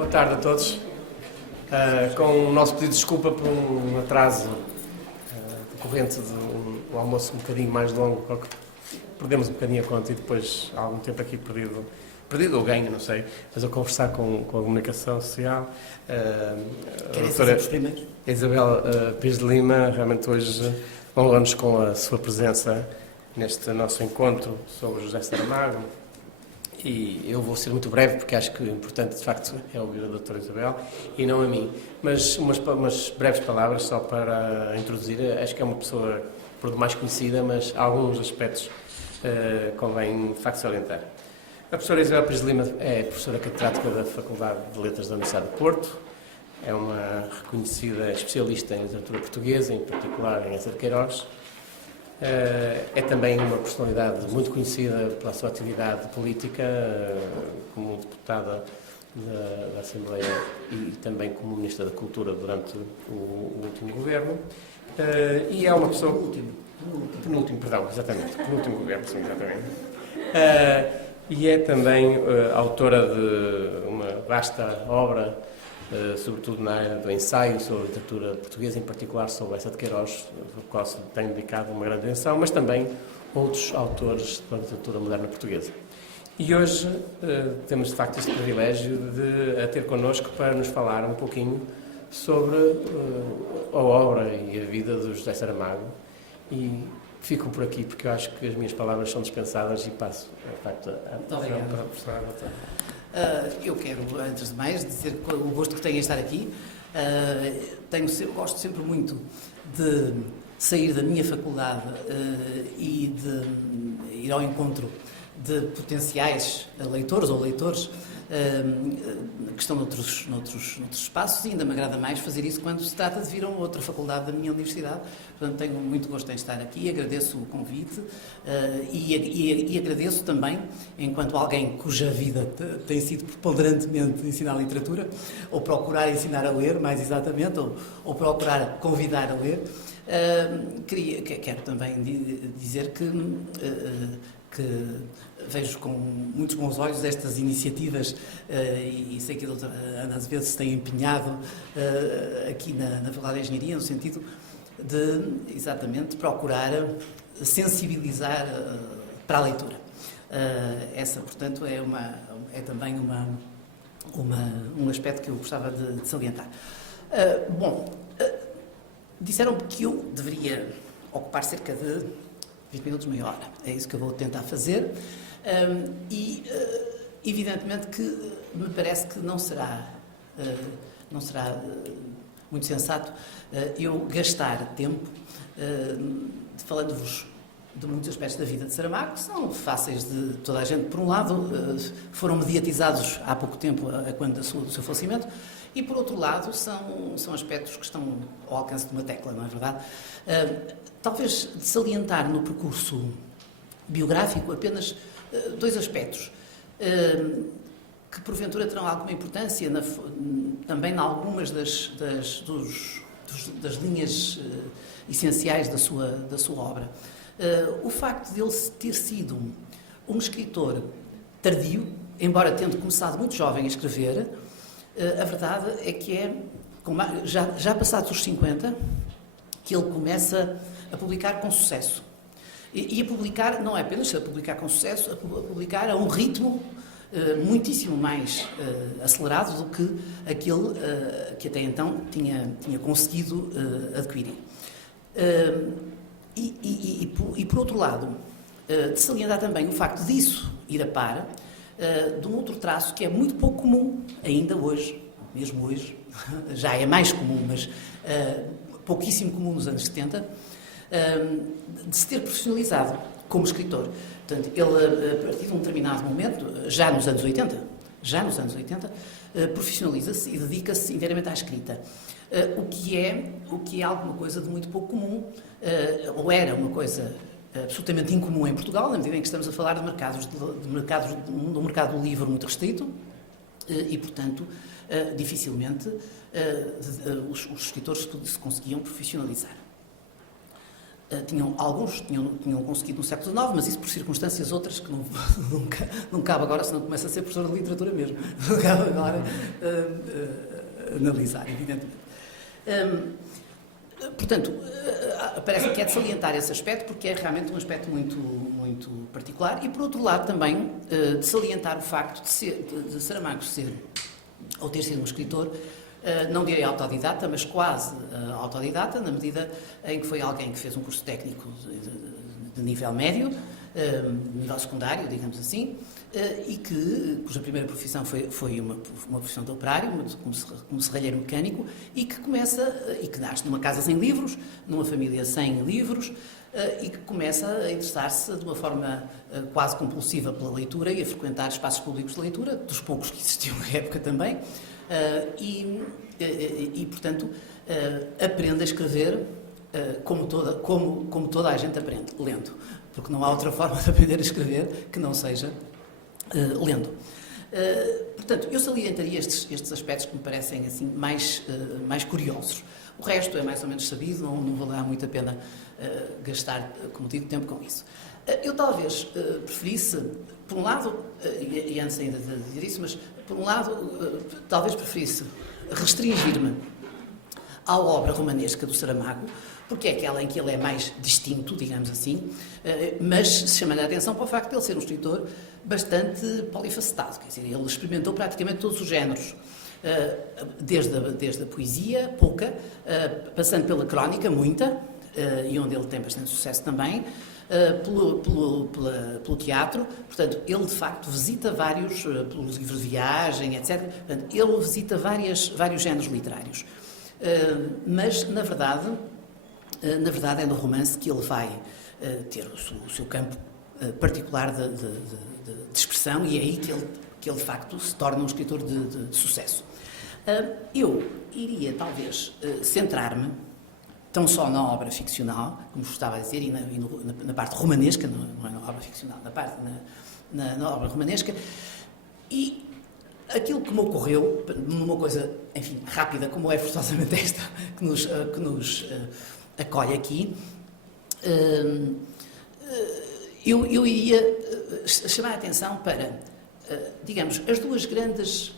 Boa tarde a todos. Com o nosso pedido de desculpa por um atraso decorrente de um almoço um bocadinho mais longo, perdemos um bocadinho a conta e depois há algum tempo aqui perdido ou ganho, não sei, mas a conversar com a comunicação social. A doutora Isabel Pires de Lima realmente hoje honra-nos com a sua presença neste nosso encontro sobre José Saramago. E eu vou ser muito breve, porque acho que o importante, de facto, é ouvir a doutora Isabel e não a mim. Mas umas breves palavras só para introduzir. Acho que é uma pessoa, por demais conhecida, mas alguns aspectos convém, de facto, salientar. A professora Isabel Pires de Lima é professora catedrática da Faculdade de Letras da Universidade de Porto. É uma reconhecida especialista em literatura portuguesa, em particular em Eça de Queiroz. É também uma personalidade muito conhecida pela sua atividade política, como deputada da Assembleia e também como Ministra da Cultura durante o último governo. E é uma pessoa... Penúltimo governo, sim, exatamente. E é também autora de uma vasta obra, sobretudo na área do ensaio sobre a literatura portuguesa, em particular sobre Eça de Queiroz, ao qual se tem dedicado uma grande atenção, mas também outros autores da literatura moderna portuguesa. E hoje temos, de facto, este privilégio de a ter connosco para nos falar um pouquinho sobre a obra e a vida do José Saramago. E fico por aqui, porque eu acho que as minhas palavras são dispensadas e passo, de facto, a palavra para a professora. Eu quero, antes de mais, dizer o gosto que tenho em estar aqui. Gosto sempre muito de sair da minha faculdade e de ir ao encontro de potenciais leitores ou leitores que estão noutros espaços, e ainda me agrada mais fazer isso quando se trata de vir a outra faculdade da minha universidade. Portanto, tenho muito gosto em estar aqui, agradeço o convite e agradeço também, enquanto alguém cuja vida tem sido preponderantemente ensinar literatura, ou procurar ensinar a ler, mais exatamente, ou procurar convidar a ler, quero também dizer que vejo com muitos bons olhos estas iniciativas e sei que a doutora Ana Azevedo se tem empenhado aqui na Faculdade de Engenharia no sentido de, exatamente, procurar sensibilizar para a leitura. Essa, portanto, é também um aspecto que eu gostava de salientar. Disseram-me que eu deveria ocupar cerca de 20 minutos, meia hora. É isso que eu vou tentar fazer. Evidentemente que me parece que não será muito sensato eu gastar tempo falando-vos de muitos aspectos da vida de Saramago, que são fáceis de toda a gente. Por um lado, foram mediatizados há pouco tempo, quando do seu falecimento, e por outro lado, são aspectos que estão ao alcance de uma tecla, não é verdade? Talvez de salientar no percurso biográfico apenas dois aspectos que porventura terão alguma importância também em algumas das linhas essenciais da sua obra. O facto de ele ter sido um escritor tardio, embora tendo começado muito jovem a escrever, a verdade é que já passados os 50, que ele começa a publicar com sucesso. E a publicar, não é apenas a publicar com sucesso, a publicar a um ritmo muitíssimo mais acelerado do que aquele que até então tinha conseguido adquirir. E por outro lado, de salientar também o facto disso ir a par de um outro traço que é muito pouco comum ainda hoje, mesmo hoje, já é mais comum, mas pouquíssimo comum nos anos 70, de se ter profissionalizado como escritor. Portanto, ele, a partir de um determinado momento, já nos anos 80, profissionaliza-se e dedica-se inteiramente à escrita. O que é alguma coisa de muito pouco comum, ou era uma coisa absolutamente incomum em Portugal, na medida em que estamos a falar de um mercado do livro muito restrito e, portanto, dificilmente os escritores se conseguiam profissionalizar. Alguns tinham conseguido no século XIX, mas isso por circunstâncias outras que não cabe agora, senão começa a ser professor de literatura mesmo. Não cabe agora analisar, evidentemente. Portanto, parece que é de salientar esse aspecto, porque é realmente um aspecto muito particular, e por outro lado também de salientar o facto de Saramago ter sido um escritor, não direi autodidata, mas quase autodidata, na medida em que foi alguém que fez um curso técnico de nível médio, nível secundário, digamos assim, e cuja primeira profissão foi uma profissão de operário, como serralheiro mecânico, e que nasce numa casa sem livros, numa família sem livros, e que começa a interessar-se de uma forma quase compulsiva pela leitura e a frequentar espaços públicos de leitura, dos poucos que existiam na época também, portanto, aprende a escrever como toda a gente aprende, lendo, porque não há outra forma de aprender a escrever que não seja lendo. Portanto, eu salientaria estes aspectos que me parecem assim mais curiosos. O resto é mais ou menos sabido, não valerá muito a pena gastar, como digo, tempo com isso. Eu talvez preferisse, por um lado, e antes ainda de dizer isso, mas por um lado, talvez preferisse restringir-me à obra romanesca do Saramago, porque é aquela em que ele é mais distinto, digamos assim, mas chamando a atenção para o facto de ele ser um escritor bastante polifacetado, quer dizer, ele experimentou praticamente todos os géneros, desde a poesia, pouca, passando pela crónica, muita, e onde ele tem bastante sucesso também, pelo teatro. Portanto, ele de facto visita pelos livros de viagem, etc. Portanto, ele visita vários géneros literários. Mas, na verdade é no romance que ele vai ter o seu campo particular de expressão, e é aí que ele de facto se torna um escritor de sucesso. Eu iria talvez centrar-me tão só na obra ficcional, como estava a dizer, e na parte romanesca, não é na obra ficcional, na obra romanesca, e aquilo que me ocorreu, numa coisa, enfim, rápida, como é forçosamente esta que nos acolhe aqui, eu iria chamar a atenção para, digamos, as duas grandes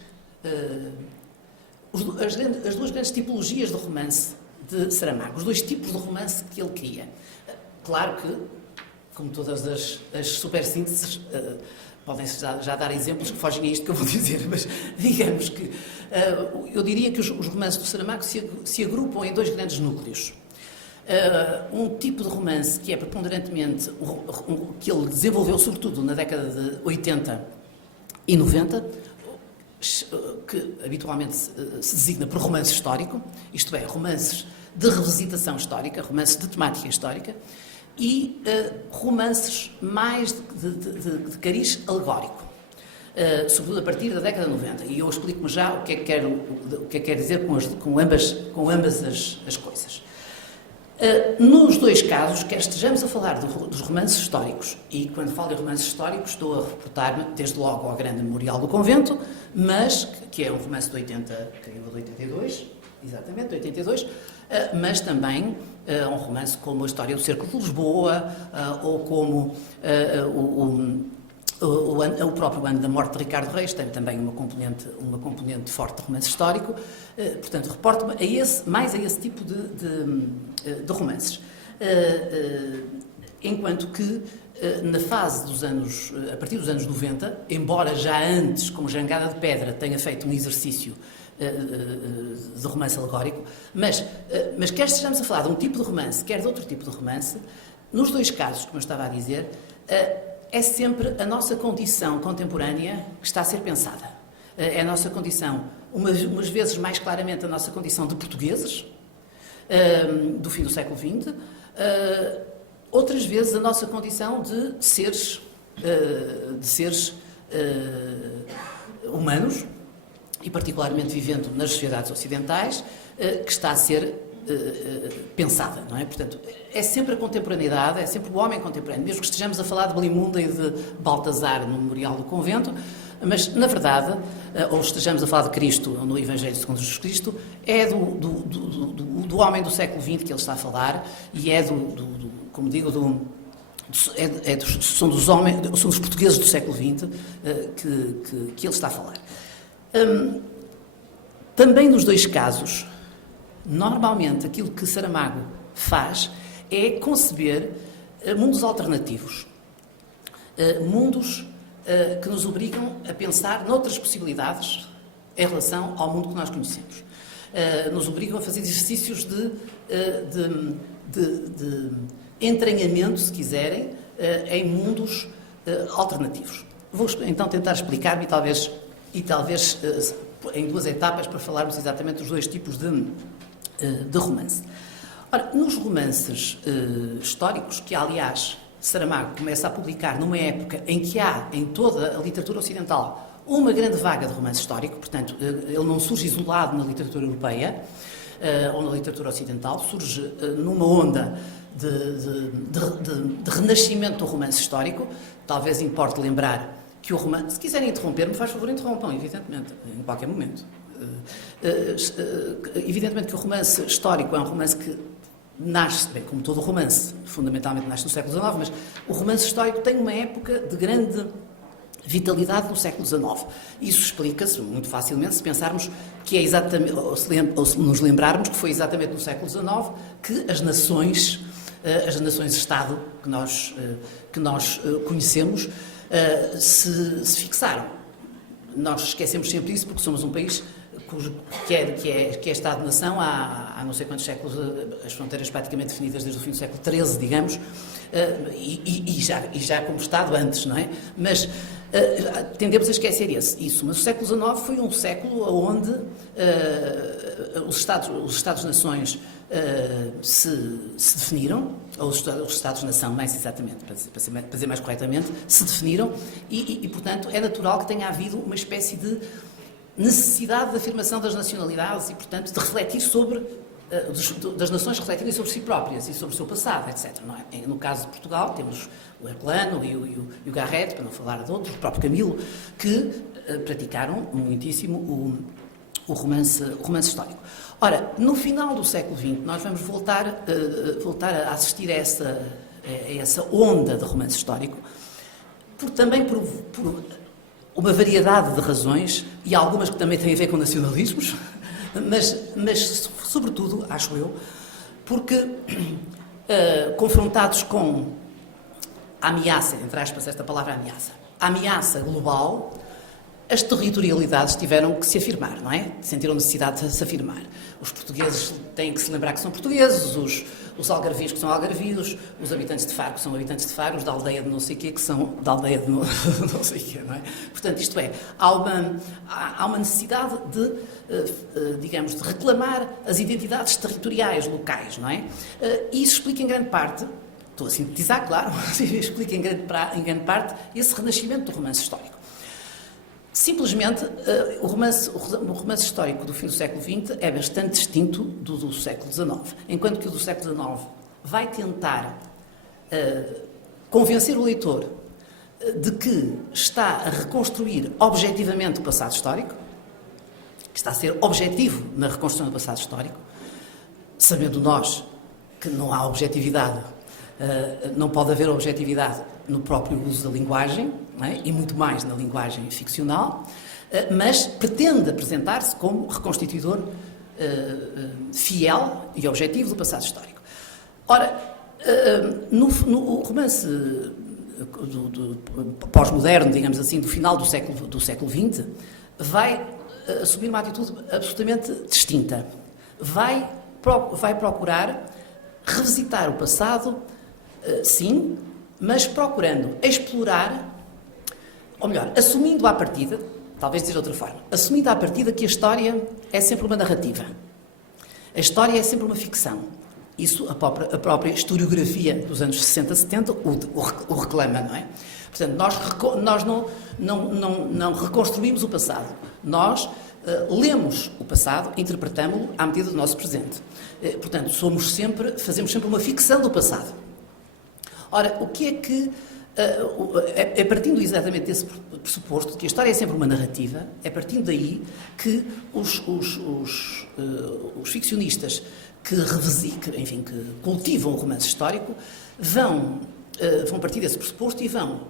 tipologias de romance de Saramago, os dois tipos de romance que ele cria. Claro que, como todas as supersínteses, podem já dar exemplos que fogem a isto que eu vou dizer, mas digamos que eu diria que os romances do Saramago se agrupam em dois grandes núcleos. Um tipo de romance que é preponderantemente que ele desenvolveu sobretudo na década de 80 e 90, que habitualmente se designa por romance histórico, isto é, romances de revisitação histórica, romances de temática histórica, e romances mais de cariz alegórico, sobretudo a partir da década de 90. E eu explico-me já o que é que quero dizer com ambas as coisas. Nos dois casos, quer estejamos a falar dos romances históricos, e quando falo de romances históricos estou a reportar-me desde logo ao Grande Memorial do Convento, mas que é um romance de 82, exatamente, de 82, mas também um romance como a História do Cerco de Lisboa, ou como o próprio ano da morte de Ricardo Reis, tem também uma componente forte de romance histórico. Portanto, reporto-me mais a esse tipo de romances. Enquanto que, na fase a partir dos anos 90, embora já antes, com Jangada de Pedra, tenha feito um exercício de romance alegórico, mas quer estejamos a falar de um tipo de romance, quer de outro tipo de romance, nos dois casos, como eu estava a dizer, é sempre a nossa condição contemporânea que está a ser pensada. É a nossa condição, umas vezes mais claramente a nossa condição de portugueses, do fim do século XX, outras vezes a nossa condição de seres humanos, e particularmente vivendo nas sociedades ocidentais, que está a ser pensada, não é? Portanto, é sempre a contemporaneidade, é sempre o homem contemporâneo, mesmo que estejamos a falar de Belimunda e de Baltazar no Memorial do Convento, mas, na verdade, ou estejamos a falar de Cristo no Evangelho segundo Jesus Cristo, é do homem do século XX que ele está a falar, e é como digo, são dos portugueses do século XX que ele está a falar. Também nos dois casos, normalmente aquilo que Saramago faz é conceber mundos alternativos, mundos que nos obrigam a pensar noutras possibilidades em relação ao mundo que nós conhecemos. Nos obrigam a fazer exercícios de entranhamento, se quiserem, em mundos alternativos. Vou então tentar explicar-me e talvez em duas etapas para falarmos exatamente dos dois tipos de romance. Ora, nos romances históricos, que aliás Saramago começa a publicar numa época em que há em toda a literatura ocidental uma grande vaga de romance histórico, portanto, ele não surge isolado na literatura europeia ou na literatura ocidental, surge numa onda de renascimento do romance histórico. Talvez importe lembrar que o romance... Se quiserem interromper-me, faz favor, interrompam, evidentemente, em qualquer momento. Evidentemente que o romance histórico é um romance que nasce, bem, como todo romance, fundamentalmente nasce no século XIX, mas o romance histórico tem uma época de grande vitalidade no século XIX. Isso explica-se muito facilmente se pensarmos que é exatamente, ou se nos lembrarmos que foi exatamente no século XIX que as nações-Estado que nós conhecemos se fixaram. Nós esquecemos sempre isso porque somos um país que é Estado-nação há não sei quantos séculos, as fronteiras praticamente definidas desde o fim do século XIII, digamos, e já como Estado antes, não é? Mas tendemos a esquecer isso. Mas o século XIX foi um século onde os Estados-nações se definiram, ou os Estados-nação, mais exatamente, para dizer mais corretamente, se definiram e, portanto, é natural que tenha havido uma espécie de necessidade de afirmação das nacionalidades e, portanto, de refletir sobre, das nações refletirem sobre si próprias e sobre o seu passado, etc. Não é? No caso de Portugal, temos o Herculano e o Garrett, para não falar de outros, o próprio Camilo, que praticaram muitíssimo o romance histórico. Ora, no final do século XX, nós vamos voltar a assistir a essa onda de romance histórico, também por uma variedade de razões, e algumas que também têm a ver com nacionalismos, mas sobretudo, acho eu, porque confrontados com a ameaça, entre aspas, esta palavra ameaça, a ameaça global, as territorialidades tiveram que se afirmar, não é? Sentiram necessidade de se afirmar. Os portugueses têm que se lembrar que são portugueses, os algarvios que são algarvios, os habitantes de Faro que são habitantes de Faro, os da aldeia de não sei quê que são da aldeia de não sei quê, não é? Portanto, isto é, há uma necessidade digamos, de reclamar as identidades territoriais locais, não é? E isso explica em grande parte, estou a sintetizar, claro, explica em grande parte esse renascimento do romance histórico. Simplesmente, o romance histórico do fim do século XX é bastante distinto do século XIX. Enquanto que o do século XIX vai tentar convencer o leitor de que está a reconstruir objetivamente o passado histórico, que está a ser objetivo na reconstrução do passado histórico, sabendo nós que não há objetividade, não pode haver objetividade no próprio uso da linguagem, não é? E muito mais na linguagem ficcional, mas pretende apresentar-se como reconstituidor fiel e objetivo do passado histórico. Ora, no romance pós-moderno, digamos assim, do final do século XX, vai assumir uma atitude absolutamente distinta. Vai procurar revisitar o passado, sim, mas procurando explorar, ou melhor, assumindo à partida, talvez dizer de outra forma, assumindo à partida que a história é sempre uma narrativa. A história é sempre uma ficção. Isso a própria historiografia dos anos 60, 70 o reclama, não é? Portanto, nós não reconstruímos o passado. Nós lemos o passado, interpretamos-lo à medida do nosso presente. Portanto, fazemos sempre uma ficção do passado. Ora, o que é que... É partindo exatamente desse pressuposto de que a história é sempre uma narrativa, é partindo daí que os ficcionistas que cultivam o romance histórico vão partir desse pressuposto e vão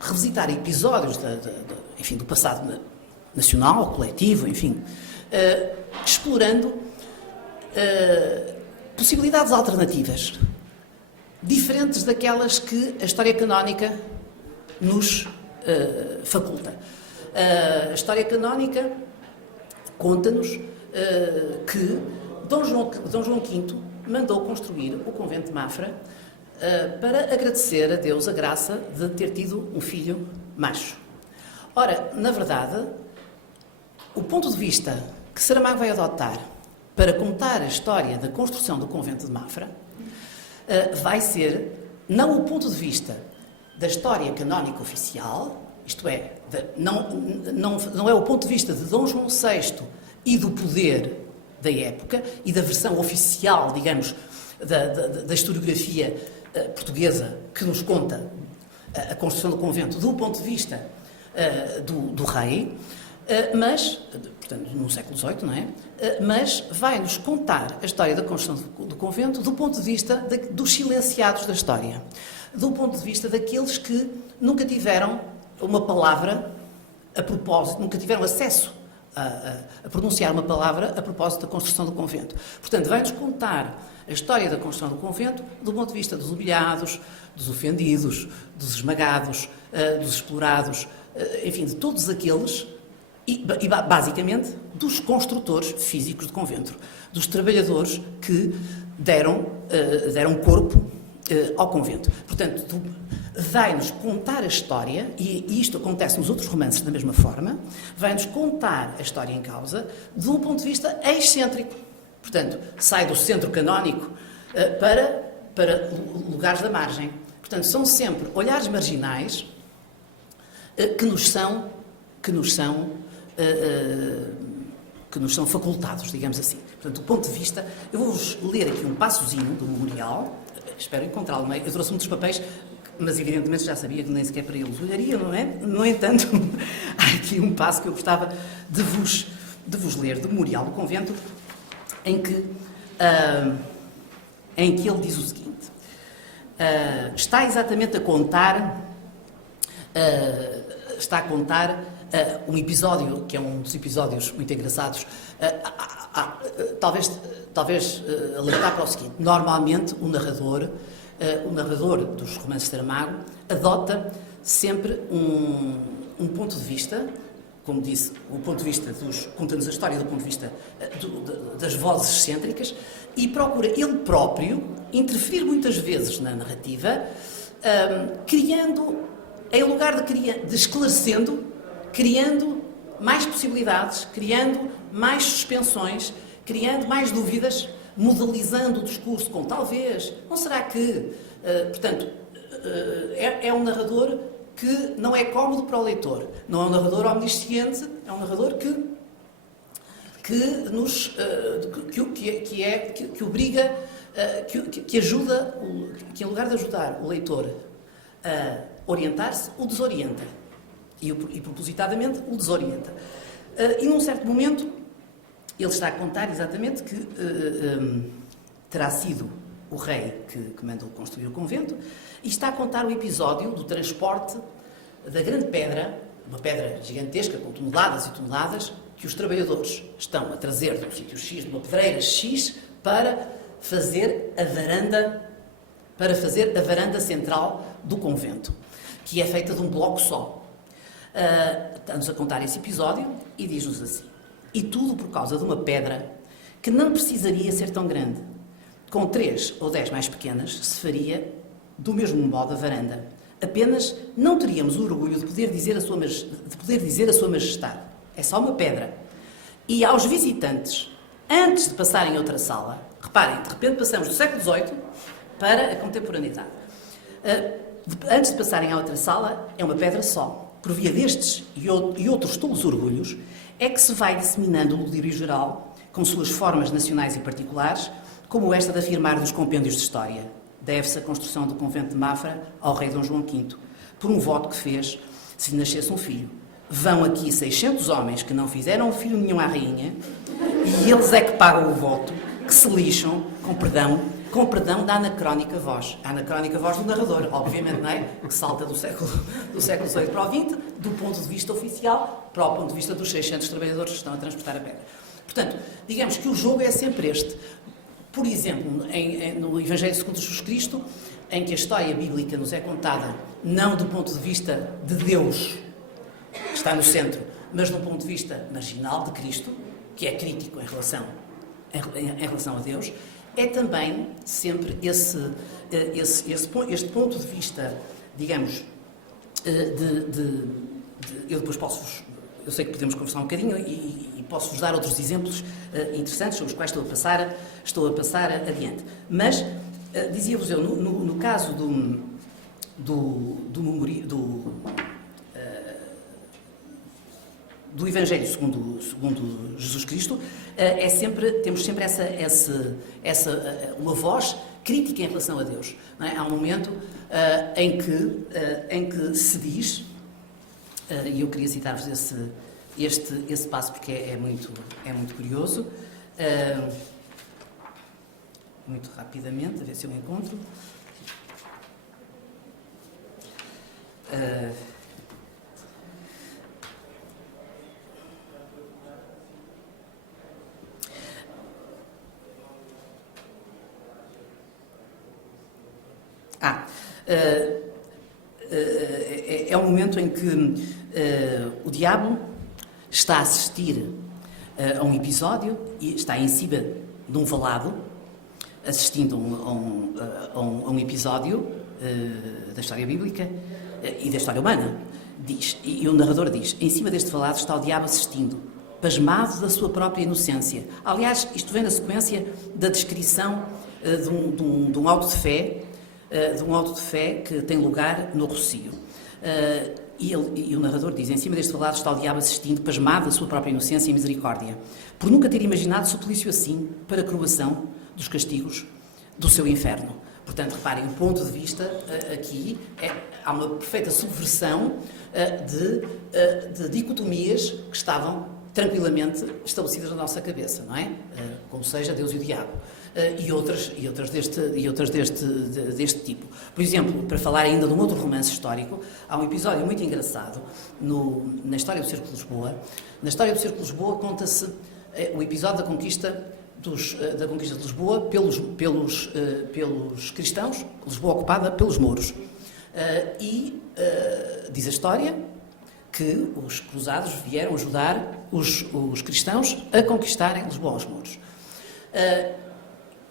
revisitar episódios enfim, do passado nacional, coletivo, enfim, explorando possibilidades alternativas, diferentes daquelas que a história canónica nos faculta. A história canónica conta-nos que Dom João V mandou construir o convento de Mafra para agradecer a Deus a graça de ter tido um filho macho. Ora, na verdade, o ponto de vista que Saramago vai adotar para contar a história da construção do convento de Mafra vai ser não o ponto de vista da história canónica oficial, isto é, não é o ponto de vista de Dom João VI e do poder da época e da versão oficial, digamos, da historiografia portuguesa que nos conta a construção do convento do ponto de vista do rei, mas, portanto, no século XVIII, não é? Mas vai-nos contar a história da construção do convento do ponto de vista dos silenciados da história, do ponto de vista daqueles que nunca tiveram uma palavra a propósito, nunca tiveram acesso a pronunciar uma palavra a propósito da construção do convento. Portanto, vai-nos contar a história da construção do convento do ponto de vista dos humilhados, dos ofendidos, dos esmagados, dos explorados, enfim, de todos aqueles e basicamente dos construtores físicos do convento, dos trabalhadores que deram corpo ao convento. Portanto, vai-nos contar a história, e isto acontece nos outros romances da mesma forma, vai-nos contar a história em causa de um ponto de vista excêntrico. Portanto, sai do centro canónico para lugares da margem. Portanto, são sempre olhares marginais que nos são facultados, digamos assim. Portanto, do ponto de vista... Eu vou-vos ler aqui um passozinho do memorial, espero encontrá-lo. Eu trouxe muitos papéis, mas evidentemente já sabia que nem sequer para eles olharia, não é? No entanto, há aqui um passo que eu gostava de vos ler, do memorial do convento, em que ele diz o seguinte: está exatamente a contar um episódio que é um dos episódios muito engraçados. Talvez alertar para o seguinte: normalmente o narrador dos romances de Saramago adota sempre um ponto de vista, como disse, o ponto de vista conta-nos a história do ponto de vista das vozes excêntricas, e procura ele próprio interferir muitas vezes na narrativa, criando, em lugar de esclarecendo, criando mais possibilidades, criando mais suspensões, criando mais dúvidas, modelizando o discurso com talvez, não será que... portanto, é um narrador que não é cómodo para o leitor, não é um narrador omnisciente, é um narrador que obriga, que ajuda, que em lugar de ajudar o leitor a orientar-se, o desorienta. E propositadamente o desorienta. E num certo momento ele está a contar exatamente que terá sido o rei que mandou construir o convento, e está a contar o episódio do transporte da grande pedra, uma pedra gigantesca com toneladas e toneladas, que os trabalhadores estão a trazer de um sítio X, de uma pedreira X, para fazer a varanda central do convento, que é feita de um bloco só. Está-nos a contar esse episódio e diz-nos assim: e tudo por causa de uma pedra que não precisaria ser tão grande. Com 3 ou 10 mais pequenas se faria do mesmo modo a varanda. Apenas não teríamos o orgulho de poder dizer a sua majestade. É só uma pedra. E aos visitantes, antes de passarem a outra sala, reparem, de repente passamos do século XVIII para a contemporaneidade. Antes de passarem à outra sala, é uma pedra só. Por via destes e outros tolos orgulhos, é que se vai disseminando o ludírio geral, com suas formas nacionais e particulares, como esta de afirmar nos compêndios de história. Deve-se a construção do convento de Mafra ao rei Dom João V, por um voto que fez, se lhe nascesse um filho. Vão aqui 600 homens que não fizeram um filho nenhum à rainha, e eles é que pagam o voto, que se lixam, com perdão, com perdão da anacrónica voz. A anacrónica voz do narrador, obviamente, não é? Que salta do século XVIII para o XX, do ponto de vista oficial para o ponto de vista dos 600 trabalhadores que estão a transportar a pedra. Portanto, digamos que o jogo é sempre este. Por exemplo, no Evangelho segundo Jesus Cristo, em que a história bíblica nos é contada não do ponto de vista de Deus, que está no centro, mas do ponto de vista marginal de Cristo, que é crítico em relação a Deus, é também sempre este ponto de vista, digamos, eu depois eu sei que podemos conversar um bocadinho e posso-vos dar outros exemplos interessantes sobre os quais estou a passar adiante. Mas, dizia-vos eu, no caso do Evangelho segundo Jesus Cristo, temos sempre uma voz crítica em relação a Deus. Não é? Há um momento em que se diz, e eu queria citar-vos esse passo porque é muito curioso, muito rapidamente, a ver se eu encontro. É um momento em que o diabo está a assistir a um episódio e está em cima de um valado, assistindo a um episódio da história bíblica e da história humana. E o narrador diz: em cima deste valado está o diabo assistindo, pasmado da sua própria inocência. Aliás, isto vem na sequência da descrição de um auto de fé, que tem lugar no Rossio. E o narrador diz: em cima deste valado está o diabo assistindo, pasmado da sua própria inocência e misericórdia, por nunca ter imaginado suplício assim para a coroação dos castigos do seu inferno. Portanto, reparem, o ponto de vista aqui há uma perfeita subversão de dicotomias que estavam tranquilamente estabelecidas na nossa cabeça, não é? Como seja Deus e o diabo. E outras deste tipo. Por exemplo, para falar ainda de um outro romance histórico, há um episódio muito engraçado na história do Cerco de Lisboa. Na história do Cerco de Lisboa conta-se o episódio da conquista de Lisboa pelos cristãos, Lisboa ocupada pelos mouros. Diz a história que os cruzados vieram ajudar os cristãos a conquistarem Lisboa aos mouros.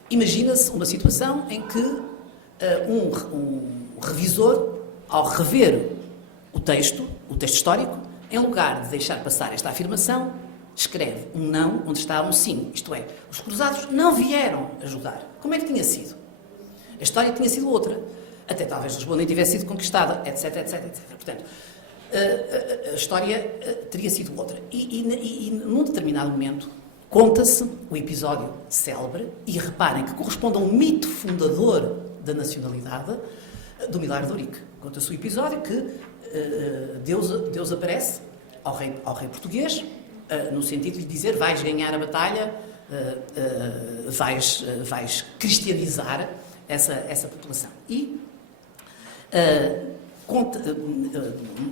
Imagina-se uma situação em que um revisor, ao rever o texto histórico, em lugar de deixar passar esta afirmação, escreve um não onde está um sim. Isto é, os cruzados não vieram ajudar. Como é que tinha sido? A história tinha sido outra. Até talvez Lisboa nem tivesse sido conquistada, etc, etc, etc. Portanto, a história teria sido outra. E num determinado momento, conta-se o episódio célebre, e reparem que corresponde a um mito fundador da nacionalidade, do milagre de Eurique. Conta-se o episódio que Deus aparece ao rei português, no sentido de dizer: vais ganhar a batalha, vais cristianizar essa população. E,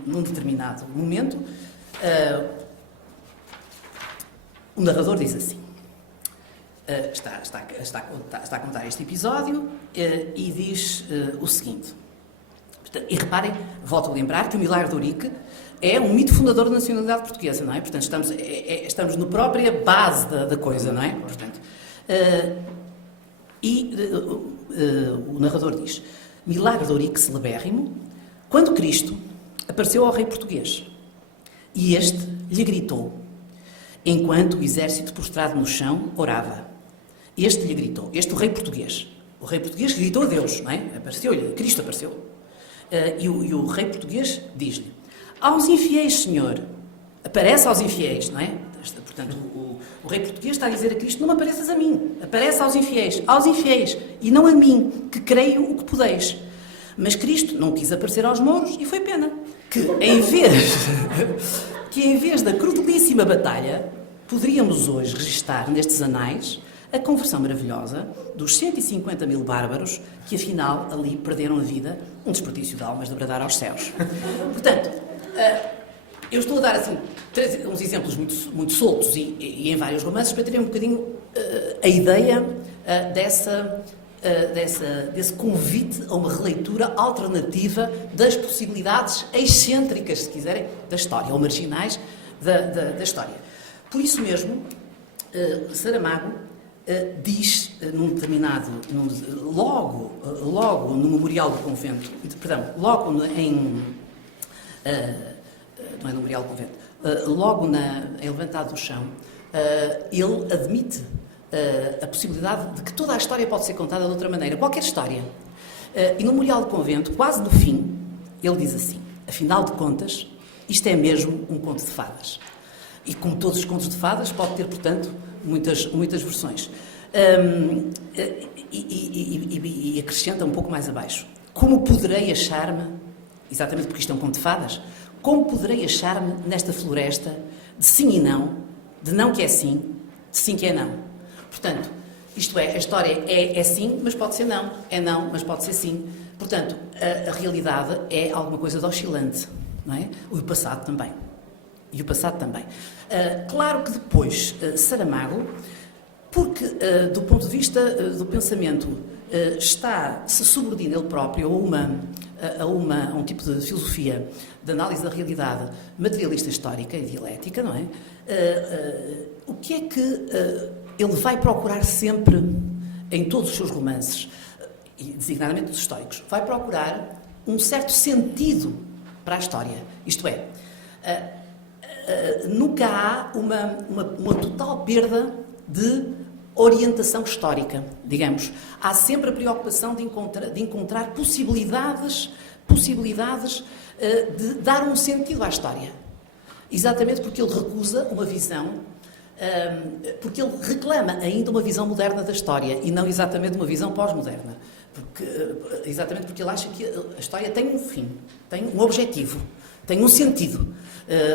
num determinado momento, o narrador diz assim, está a contar este episódio e diz o seguinte, e reparem, volto a lembrar que o milagre de Eurique é um mito fundador da nacionalidade portuguesa, não é? Portanto, estamos na própria base da coisa, não é? Portanto, o narrador diz: milagre de Eurique celebérrimo, quando Cristo apareceu ao rei português, e este lhe gritou, enquanto o exército prostrado no chão orava. Este lhe gritou, o rei português. O rei português gritou a Deus, não é? Apareceu-lhe, Cristo apareceu. E o rei português diz-lhe: aos infiéis, Senhor, aparece aos infiéis, não é? Portanto, o rei português está a dizer a Cristo: não me apareças a mim, aparece aos infiéis, e não a mim, que creio o que podeis. Mas Cristo não quis aparecer aos mouros, e foi pena que, em vez da crudelíssima batalha, poderíamos hoje registar nestes anais a conversão maravilhosa dos 150 mil bárbaros que, afinal, ali perderam a vida, um desperdício de almas de bradar aos céus. Portanto, eu estou a dar assim uns exemplos muito soltos e em vários romances para terem um bocadinho a ideia desse convite a uma releitura alternativa das possibilidades excêntricas, se quiserem, da história, ou marginais da história. Por isso mesmo, Saramago diz num determinado, logo no Memorial do Convento, perdão, logo em não é no Memorial do Convento, logo em Levantado do Chão, ele admite a possibilidade de que toda a história pode ser contada de outra maneira, qualquer história. E no Memorial do Convento, quase no fim, ele diz assim: afinal de contas, isto é mesmo um conto de fadas. E como todos os contos de fadas, pode ter, portanto, muitas versões. E acrescenta um pouco mais abaixo: como poderei achar-me, exatamente porque isto é um conto de fadas, como poderei achar-me nesta floresta de sim e não, de não que é sim, de sim que é não? Portanto, isto é, a história é sim, mas pode ser não. É não, mas pode ser sim. Portanto, a realidade é alguma coisa de oscilante, não é? E o passado também. Claro que depois, Saramago, porque do ponto de vista do pensamento, se subordina ele próprio a um tipo de filosofia de análise da realidade materialista histórica e dialética, não é? O que é que ele vai procurar sempre em todos os seus romances, e designadamente os históricos? Vai procurar um certo sentido para a história. Isto é, nunca há uma total perda de orientação histórica, digamos. Há sempre a preocupação de encontrar possibilidades de dar um sentido à história. Exatamente porque ele recusa uma visão, porque ele reclama ainda uma visão moderna da história e não exatamente uma visão pós-moderna. Exatamente porque ele acha que a história tem um fim, tem um objetivo, tem um sentido.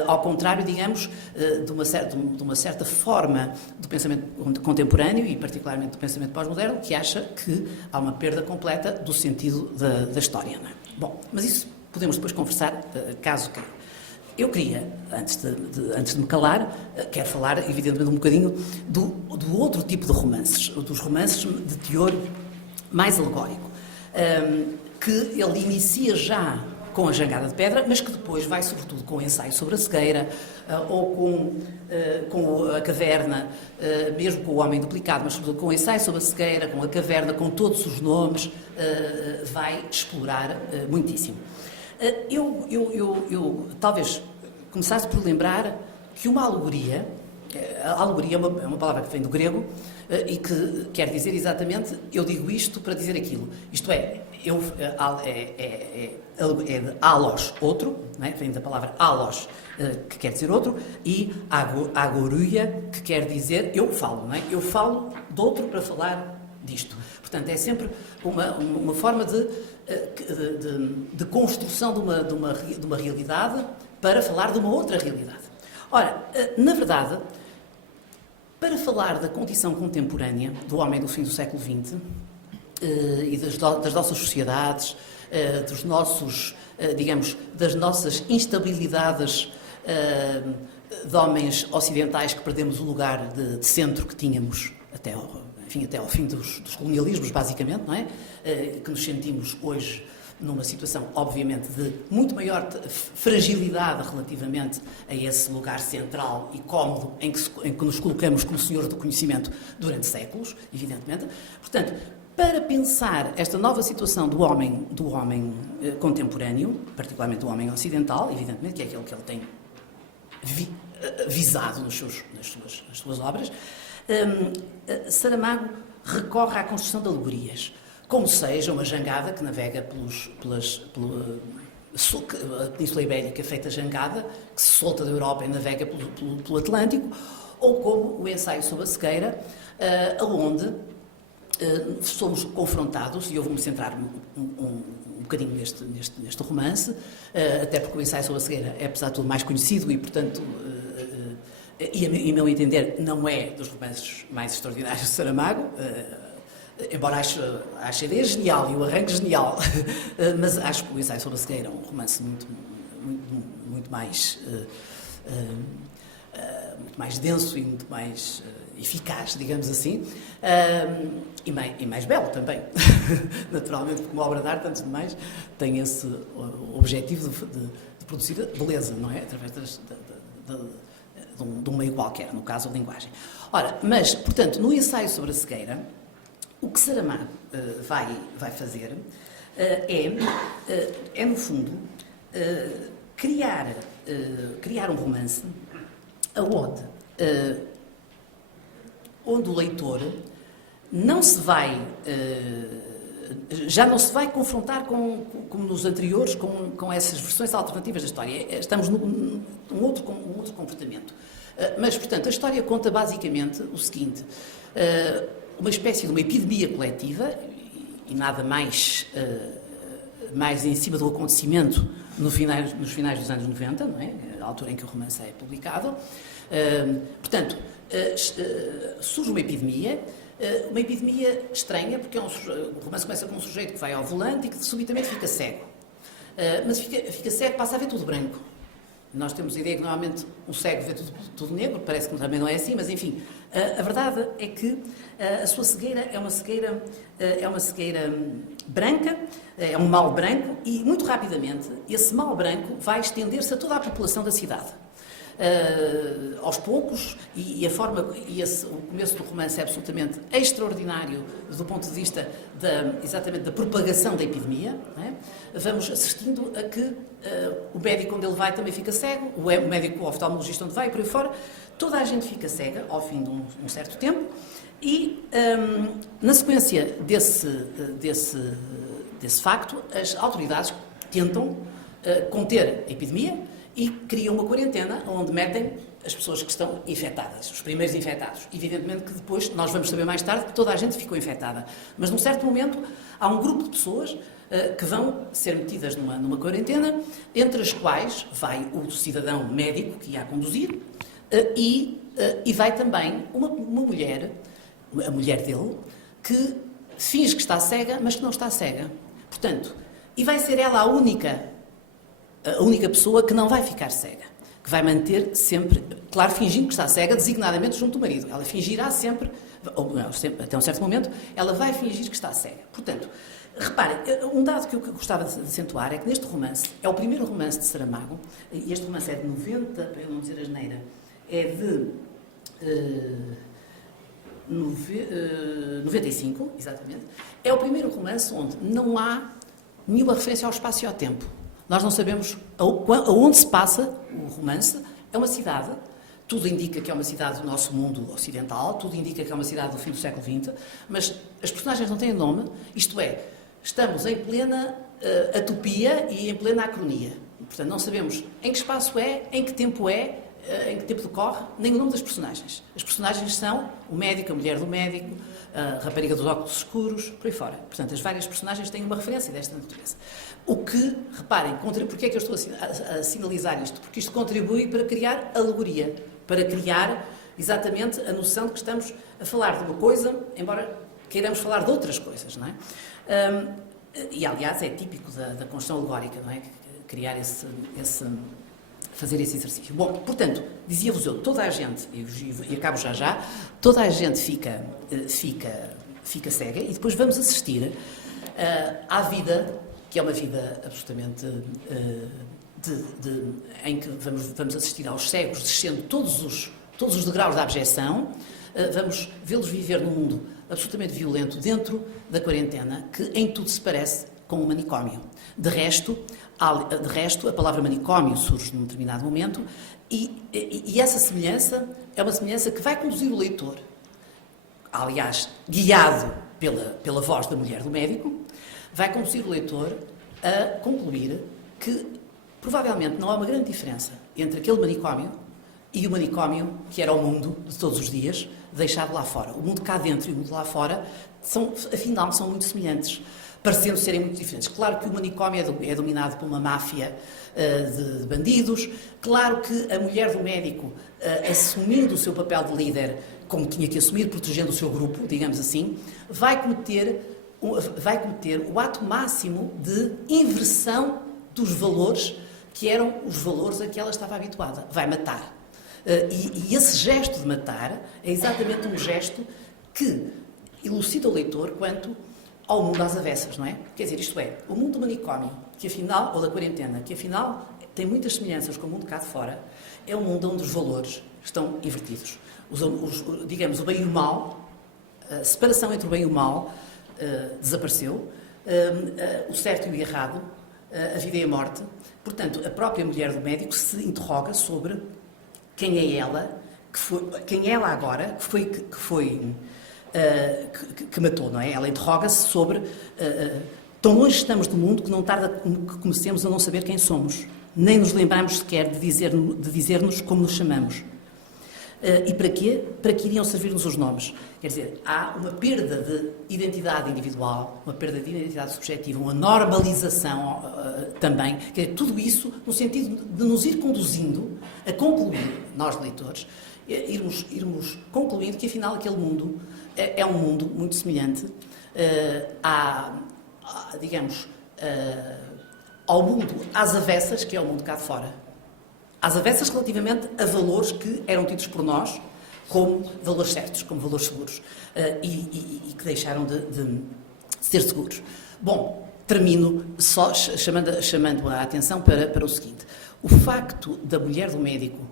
Ao contrário, digamos, de uma certa forma do pensamento contemporâneo e particularmente do pensamento pós-moderno, que acha que há uma perda completa do sentido da história. Não é? Bom, mas isso podemos depois conversar, caso queira. Eu queria, antes de me calar, quero falar, evidentemente, um bocadinho do outro tipo de romances, dos romances de teor mais alegórico, que ele inicia já com a Jangada de Pedra, mas que depois vai, sobretudo, com o Ensaio sobre a Cegueira, ou com a Caverna, mesmo com o Homem Duplicado, mas sobretudo com o Ensaio sobre a Cegueira, com a Caverna, com todos os nomes, vai explorar muitíssimo. Eu talvez começasse por lembrar que uma alegoria, a alegoria é uma palavra que vem do grego e que quer dizer exatamente, eu digo isto para dizer aquilo. Isto é de alos, outro, não é? Vem da palavra alos, que quer dizer outro, e agoruia, que quer dizer eu falo, não é? Eu falo de outro para falar disto. Portanto, é sempre uma forma de construção de uma realidade para falar de uma outra realidade. Ora, na verdade, para falar da condição contemporânea do homem do fim do século XX e das nossas sociedades, dos nossos, digamos, das nossas instabilidades de homens ocidentais que perdemos o lugar de centro que tínhamos até ao fim dos colonialismos, basicamente, não é? Que nos sentimos hoje numa situação, obviamente, de muito maior fragilidade relativamente a esse lugar central e cómodo em que nos colocamos como senhores do conhecimento durante séculos, evidentemente. Portanto, para pensar esta nova situação do homem contemporâneo, particularmente do homem ocidental, evidentemente, que é aquele que ele tem visado nas suas obras, Saramago recorre à construção de alegorias, como seja uma jangada que navega pela Península Ibérica, feita jangada, que se solta da Europa e navega pelo Atlântico, ou como o Ensaio sobre a Cegueira, onde somos confrontados, e eu vou-me centrar um bocadinho neste romance, até porque o Ensaio sobre a Cegueira é, apesar de tudo, mais conhecido e, portanto, e a meu entender, não é dos romances mais extraordinários de Saramago, embora ache a ideia genial e o arranque genial, mas acho que o Ensaio sobre a Cegueira é um romance muito mais denso e muito mais eficaz, digamos assim, e mais belo também. Naturalmente, como obra de arte, antes de mais, tem esse objetivo de produzir beleza, não é? Através de um meio qualquer, no caso a linguagem. Ora, mas, portanto, no Ensaio sobre a Cegueira, o que Saramago vai fazer é, no fundo, criar um romance onde o leitor já não se vai confrontar como nos anteriores com essas versões alternativas da história. Estamos num outro comportamento. Mas, portanto, a história conta basicamente o seguinte: uma espécie de uma epidemia coletiva, e nada mais em cima do acontecimento nos finais dos anos 90, não é? A altura em que o romance é publicado. Portanto, surge uma epidemia estranha, porque o romance começa com um sujeito que vai ao volante e que subitamente fica cego. Mas fica cego, passa a ver tudo branco. Nós temos a ideia que normalmente um cego vê tudo negro, parece que também não é assim, mas enfim, a verdade é que a sua cegueira é uma cegueira branca, é um mal branco, e muito rapidamente esse mal branco vai estender-se a toda a população da cidade. Aos poucos, o começo do romance é absolutamente extraordinário do ponto de vista exatamente da propagação da epidemia, não é? Vamos assistindo a que o médico onde ele vai também fica cego, o médico oftalmologista onde vai e por aí fora, toda a gente fica cega ao fim de um certo tempo, e na sequência desse facto, as autoridades tentam conter a epidemia e criam uma quarentena onde metem as pessoas que estão infectadas, os primeiros infectados. Evidentemente que depois, nós vamos saber mais tarde, que toda a gente ficou infectada. Mas num certo momento há um grupo de pessoas que vão ser metidas numa quarentena, entre as quais vai o cidadão médico que ia a conduzir e vai também uma mulher, a mulher dele, que finge que está cega, mas que não está cega. Portanto, e vai ser ela a única pessoa que não vai ficar cega, que vai manter sempre, claro, fingindo que está cega, designadamente junto do marido. Ela fingirá sempre, até um certo momento, ela vai fingir que está cega. Portanto, reparem, um dado que eu gostava de acentuar é que neste romance, é o primeiro romance de Saramago, e este romance é de 90, para eu não dizer asneira, é de 95, exatamente. É o primeiro romance onde não há nenhuma referência ao espaço e ao tempo. Nós não sabemos aonde se passa o romance. É uma cidade, tudo indica que é uma cidade do nosso mundo ocidental, tudo indica que é uma cidade do fim do século XX, mas as personagens não têm nome, isto é, estamos em plena atopia e em plena acronia. Portanto, não sabemos em que espaço é, em que tempo decorre, nem o nome das personagens. As personagens são o médico, a mulher do médico, a rapariga dos óculos escuros, por aí fora. Portanto, as várias personagens têm uma referência desta natureza. O que, reparem, porque é que eu estou a sinalizar isto? Porque isto contribui para criar alegoria, para criar exatamente a noção de que estamos a falar de uma coisa, embora queiramos falar de outras coisas, não é? E, aliás, é típico da construção alegórica, não é? Criar fazer esse exercício. Bom, portanto, dizia-vos eu, toda a gente, e acabo já, toda a gente fica cega, e depois vamos assistir à vida, que é uma vida absolutamente em que vamos assistir aos cegos descendo todos os degraus da abjeção, vamos vê-los viver num mundo absolutamente violento dentro da quarentena, que em tudo se parece com um manicômio. De resto, a palavra manicômio surge num determinado momento e essa semelhança é uma semelhança que vai conduzir o leitor, aliás, guiado pela voz da mulher do médico, vai conduzir o leitor a concluir que provavelmente não há uma grande diferença entre aquele manicômio e o manicômio que era o mundo de todos os dias, deixado lá fora. O mundo cá dentro e o mundo lá fora, afinal, são muito semelhantes. parecendo serem muito diferentes. Claro que o manicômio é dominado por uma máfia de bandidos, claro que a mulher do médico, assumindo o seu papel de líder, como tinha que assumir, protegendo o seu grupo, digamos assim, vai cometer o ato máximo de inversão dos valores que eram os valores a que ela estava habituada. Vai matar. E esse gesto de matar é exatamente um gesto que elucida o leitor quanto ao mundo às avessas, não é? Quer dizer, isto é, o mundo do manicômio, que afinal, ou da quarentena, que afinal tem muitas semelhanças com o mundo cá de fora, é um mundo onde os valores estão invertidos. Digamos, o bem e o mal, a separação entre o bem e o mal desapareceu, o certo e o errado, a vida e a morte. Portanto, a própria mulher do médico se interroga sobre quem é ela, quem é ela agora, que matou, não é? Ela interroga-se sobre tão longe estamos do mundo que não tarda que comecemos a não saber quem somos, nem nos lembramos sequer de dizer-nos como nos chamamos. E para quê? Para que iriam servir-nos os nomes. Quer dizer, há uma perda de identidade individual, uma perda de identidade subjetiva, uma normalização também. Quer dizer, tudo isso no sentido de nos ir conduzindo a concluir, nós leitores, irmos concluindo que afinal aquele mundo é um mundo muito semelhante ao mundo às avessas, que é o mundo cá de fora. Às avessas relativamente a valores que eram tidos por nós como valores certos, como valores seguros, e que deixaram de ser seguros. Bom, termino só chamando a atenção para o seguinte. O facto da mulher do médico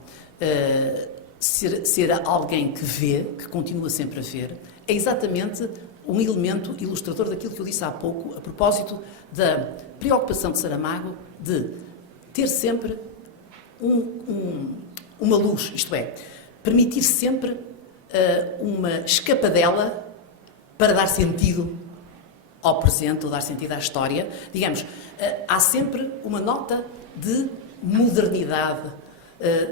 ser alguém que vê, que continua sempre a ver, é exatamente um elemento ilustrador daquilo que eu disse há pouco, a propósito da preocupação de Saramago de ter sempre uma luz, isto é, permitir sempre uma escapadela para dar sentido ao presente, ou dar sentido à história. Digamos, há sempre uma nota de modernidade,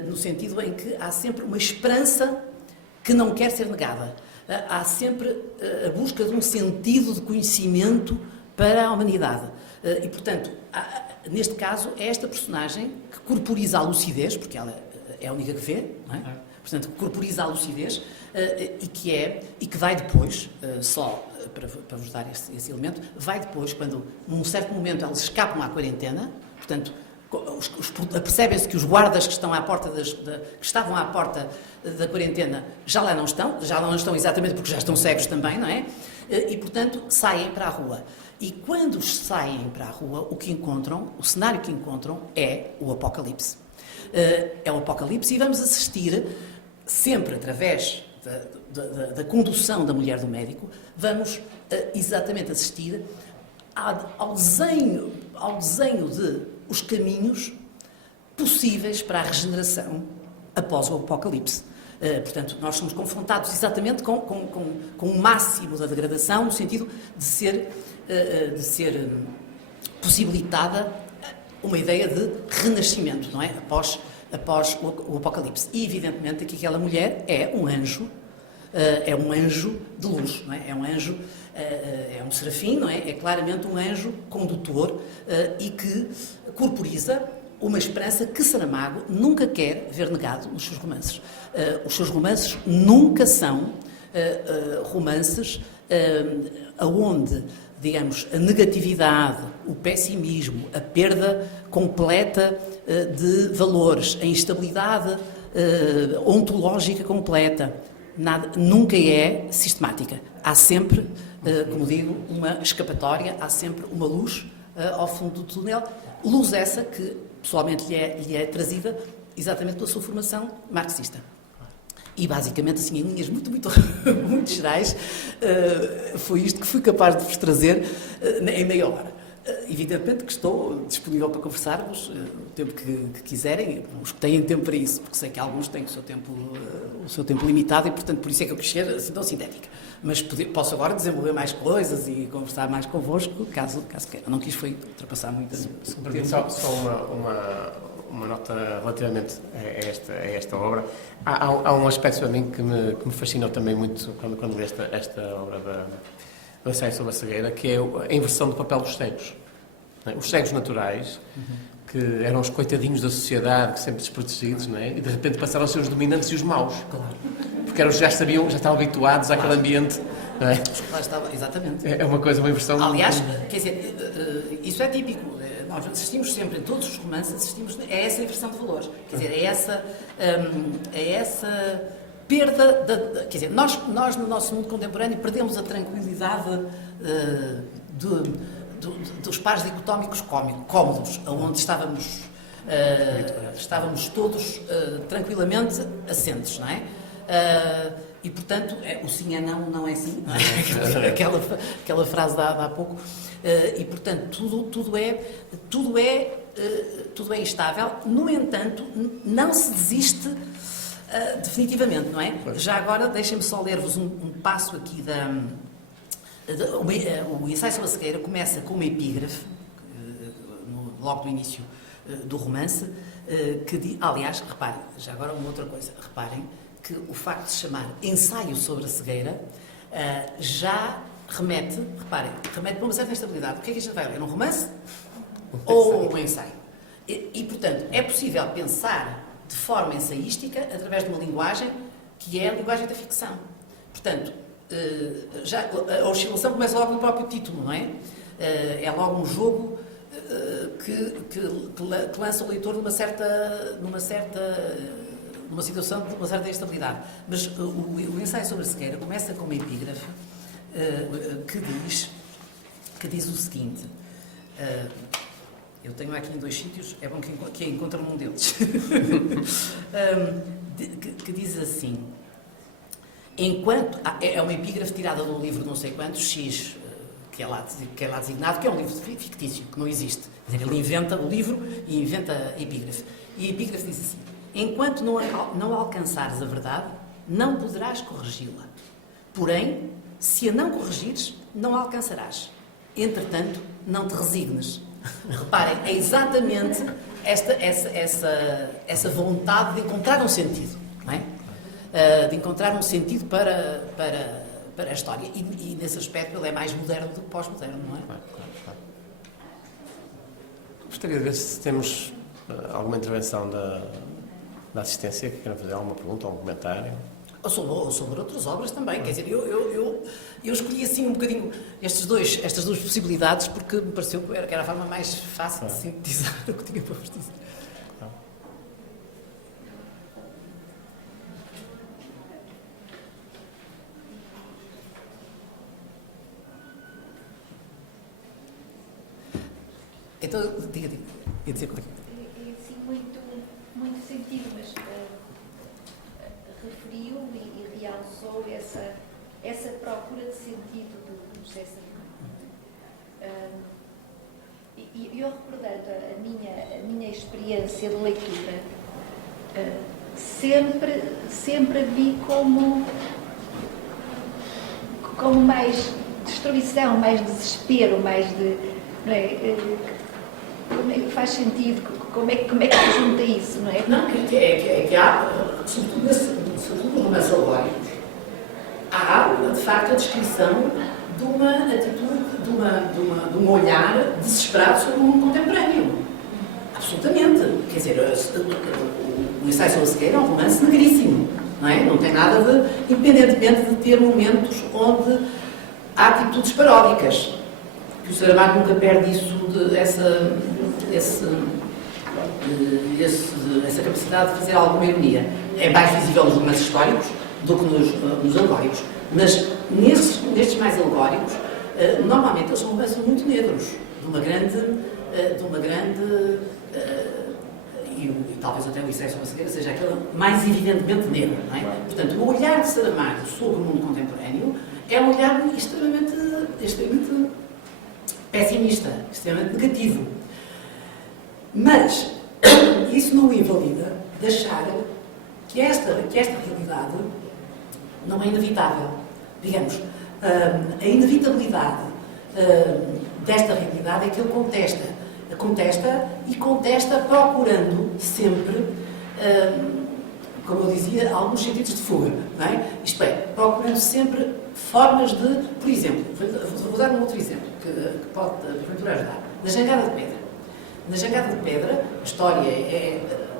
no sentido em que há sempre uma esperança que não quer ser negada. Há sempre a busca de um sentido de conhecimento para a humanidade. E, portanto, neste caso, é esta personagem que corporiza a lucidez, porque ela é a única que vê, não é? Portanto, corporiza a lucidez e que vai depois, só para vos dar esse elemento, vai depois, quando num certo momento elas escapam à quarentena, portanto, percebem-se que os guardas que estão à porta que estavam à porta da quarentena já lá não estão exatamente porque já estão cegos também, não é? E, portanto, saem para a rua. E quando saem para a rua, o cenário que encontram é o apocalipse. É o apocalipse e vamos assistir, sempre através da condução da mulher do médico, vamos exatamente assistir ao desenho de os caminhos possíveis para a regeneração após o apocalipse. Portanto, nós somos confrontados exatamente com o máximo da degradação, no sentido de ser possibilitada uma ideia de renascimento, não é? Após o apocalipse. E, evidentemente, que aquela mulher é um anjo de luz, não é? É um anjo, é um serafim, não é? É claramente um anjo condutor e que corporiza uma esperança que Saramago nunca quer ver negado nos seus romances. Os seus romances nunca são romances onde, digamos, a negatividade, o pessimismo, a perda completa de valores, a instabilidade ontológica completa, nunca é sistemática. Há sempre, como digo, uma escapatória, há sempre uma luz ao fundo do túnel, luz essa que pessoalmente lhe é trazida exatamente pela sua formação marxista. E basicamente, assim, em linhas muito gerais, foi isto que fui capaz de vos trazer em meia hora. Evidentemente que estou disponível para conversarmos o tempo que quiserem, os que têm tempo para isso, porque sei que alguns têm o seu tempo limitado e, portanto, por isso é que eu quis ser assim tão sintética. Mas posso agora desenvolver mais coisas e conversar mais convosco, caso queira. Não quis foi ultrapassar muito. Se me permite só uma nota relativamente a esta obra. Há um aspecto a mim que me fascinou também muito quando li esta obra o ensaio sobre a cegueira, que é a inversão do papel dos cegos. Não é? Os cegos naturais, que eram os coitadinhos da sociedade, que sempre desprotegidos, não é? E de repente passaram a ser os dominantes e os maus. Claro. Porque eram, já estavam habituados àquele ambiente. Não é? Lá estava, exatamente. É uma coisa, uma inversão. Aliás, quer dizer, isso é típico. Nós assistimos sempre, em todos os romances, assistimos a essa inversão de valores. Quer dizer, é essa perda. Quer dizer, nós, no nosso mundo contemporâneo, perdemos a tranquilidade dos pares dicotómicos cómodos, onde estávamos todos tranquilamente assentes, não é? E, portanto, o sim é não, não é sim. Não é? Aquela frase de há pouco. E, portanto, tudo é instável. No entanto, não se desiste definitivamente, não é? Já agora, deixem-me só ler-vos um passo aqui o ensaio sobre a cegueira começa com uma epígrafe, logo no início do romance, aliás, reparem, já agora uma outra coisa, reparem que o facto de se chamar ensaio sobre a cegueira já remete para uma certa instabilidade. O que é que a gente vai ler? Um romance ou um ensaio? E, portanto, é possível pensar de forma ensaística através de uma linguagem que é a linguagem da ficção. Portanto, já a oscilação começa logo no próprio título, não é? É logo um jogo que lança o leitor numa situação de uma certa instabilidade. Mas o ensaio sobre a cegueira começa com uma epígrafe que diz o seguinte. Eu tenho aqui em 2 sítios, é bom que encontre num deles. que diz assim: enquanto. É uma epígrafe tirada de um livro de não sei quantos, X, que é lá designado, que é um livro fictício, que não existe. Quer dizer, ele inventa o livro e inventa a epígrafe. E a epígrafe diz assim: enquanto não alcançares a verdade, não poderás corrigi-la. Porém, se a não corrigires, não a alcançarás. Entretanto, não te resignes. Reparem, é exatamente essa vontade de encontrar um sentido, não é? De encontrar um sentido para a história. E nesse aspecto ele é mais moderno do que pós-moderno, não é? Claro. Gostaria de ver se temos alguma intervenção da assistência, que queiram fazer alguma pergunta, algum comentário. Ou sobre outras obras também. Quer dizer, eu escolhi assim um bocadinho estas duas possibilidades porque me pareceu que era a forma mais fácil de sintetizar o que tinha para vos dizer. Então, diga. Ia dizer coisa. É assim, muito sentido, mas referiu e realçou essa procura de sentido do José Saramago. E eu recordando a minha experiência de leitura, sempre a vi como mais destruição, mais desespero, mais de... Não é? Como é que faz sentido? Como é que se junta isso, não é? Não, que há, sobretudo nos romances alegóricos, há, de facto, a descrição de uma atitude, de um olhar desesperado sobre o mundo contemporâneo. Absolutamente. Quer dizer, o ensaio sobre a cegueira é um romance negríssimo, não é? Não tem nada de... Independentemente de ter momentos onde há atitudes paródicas. Que o Saramago nunca perde essa capacidade de fazer alguma ironia. É mais visível nos romances históricos do que nos alegóricos. Mas nestes mais alegóricos, normalmente eles são romances muito negros, de uma grande e talvez até o ensaio sobre a cegueira seja aquele mais evidentemente negro, não é? Portanto, o olhar de Saramago sobre o mundo contemporâneo é um olhar extremamente pessimista, extremamente negativo. Mas isso não invalida de achar que esta realidade não é inevitável. Digamos, a inevitabilidade desta realidade é que ele contesta procurando sempre, como eu dizia, alguns sentidos de fuga, não é? Isto é, procurando sempre formas de, por exemplo, vou dar um outro exemplo que pode, porventura, ajudar. Na Jangada de Pedra. Na Jangada de Pedra, a história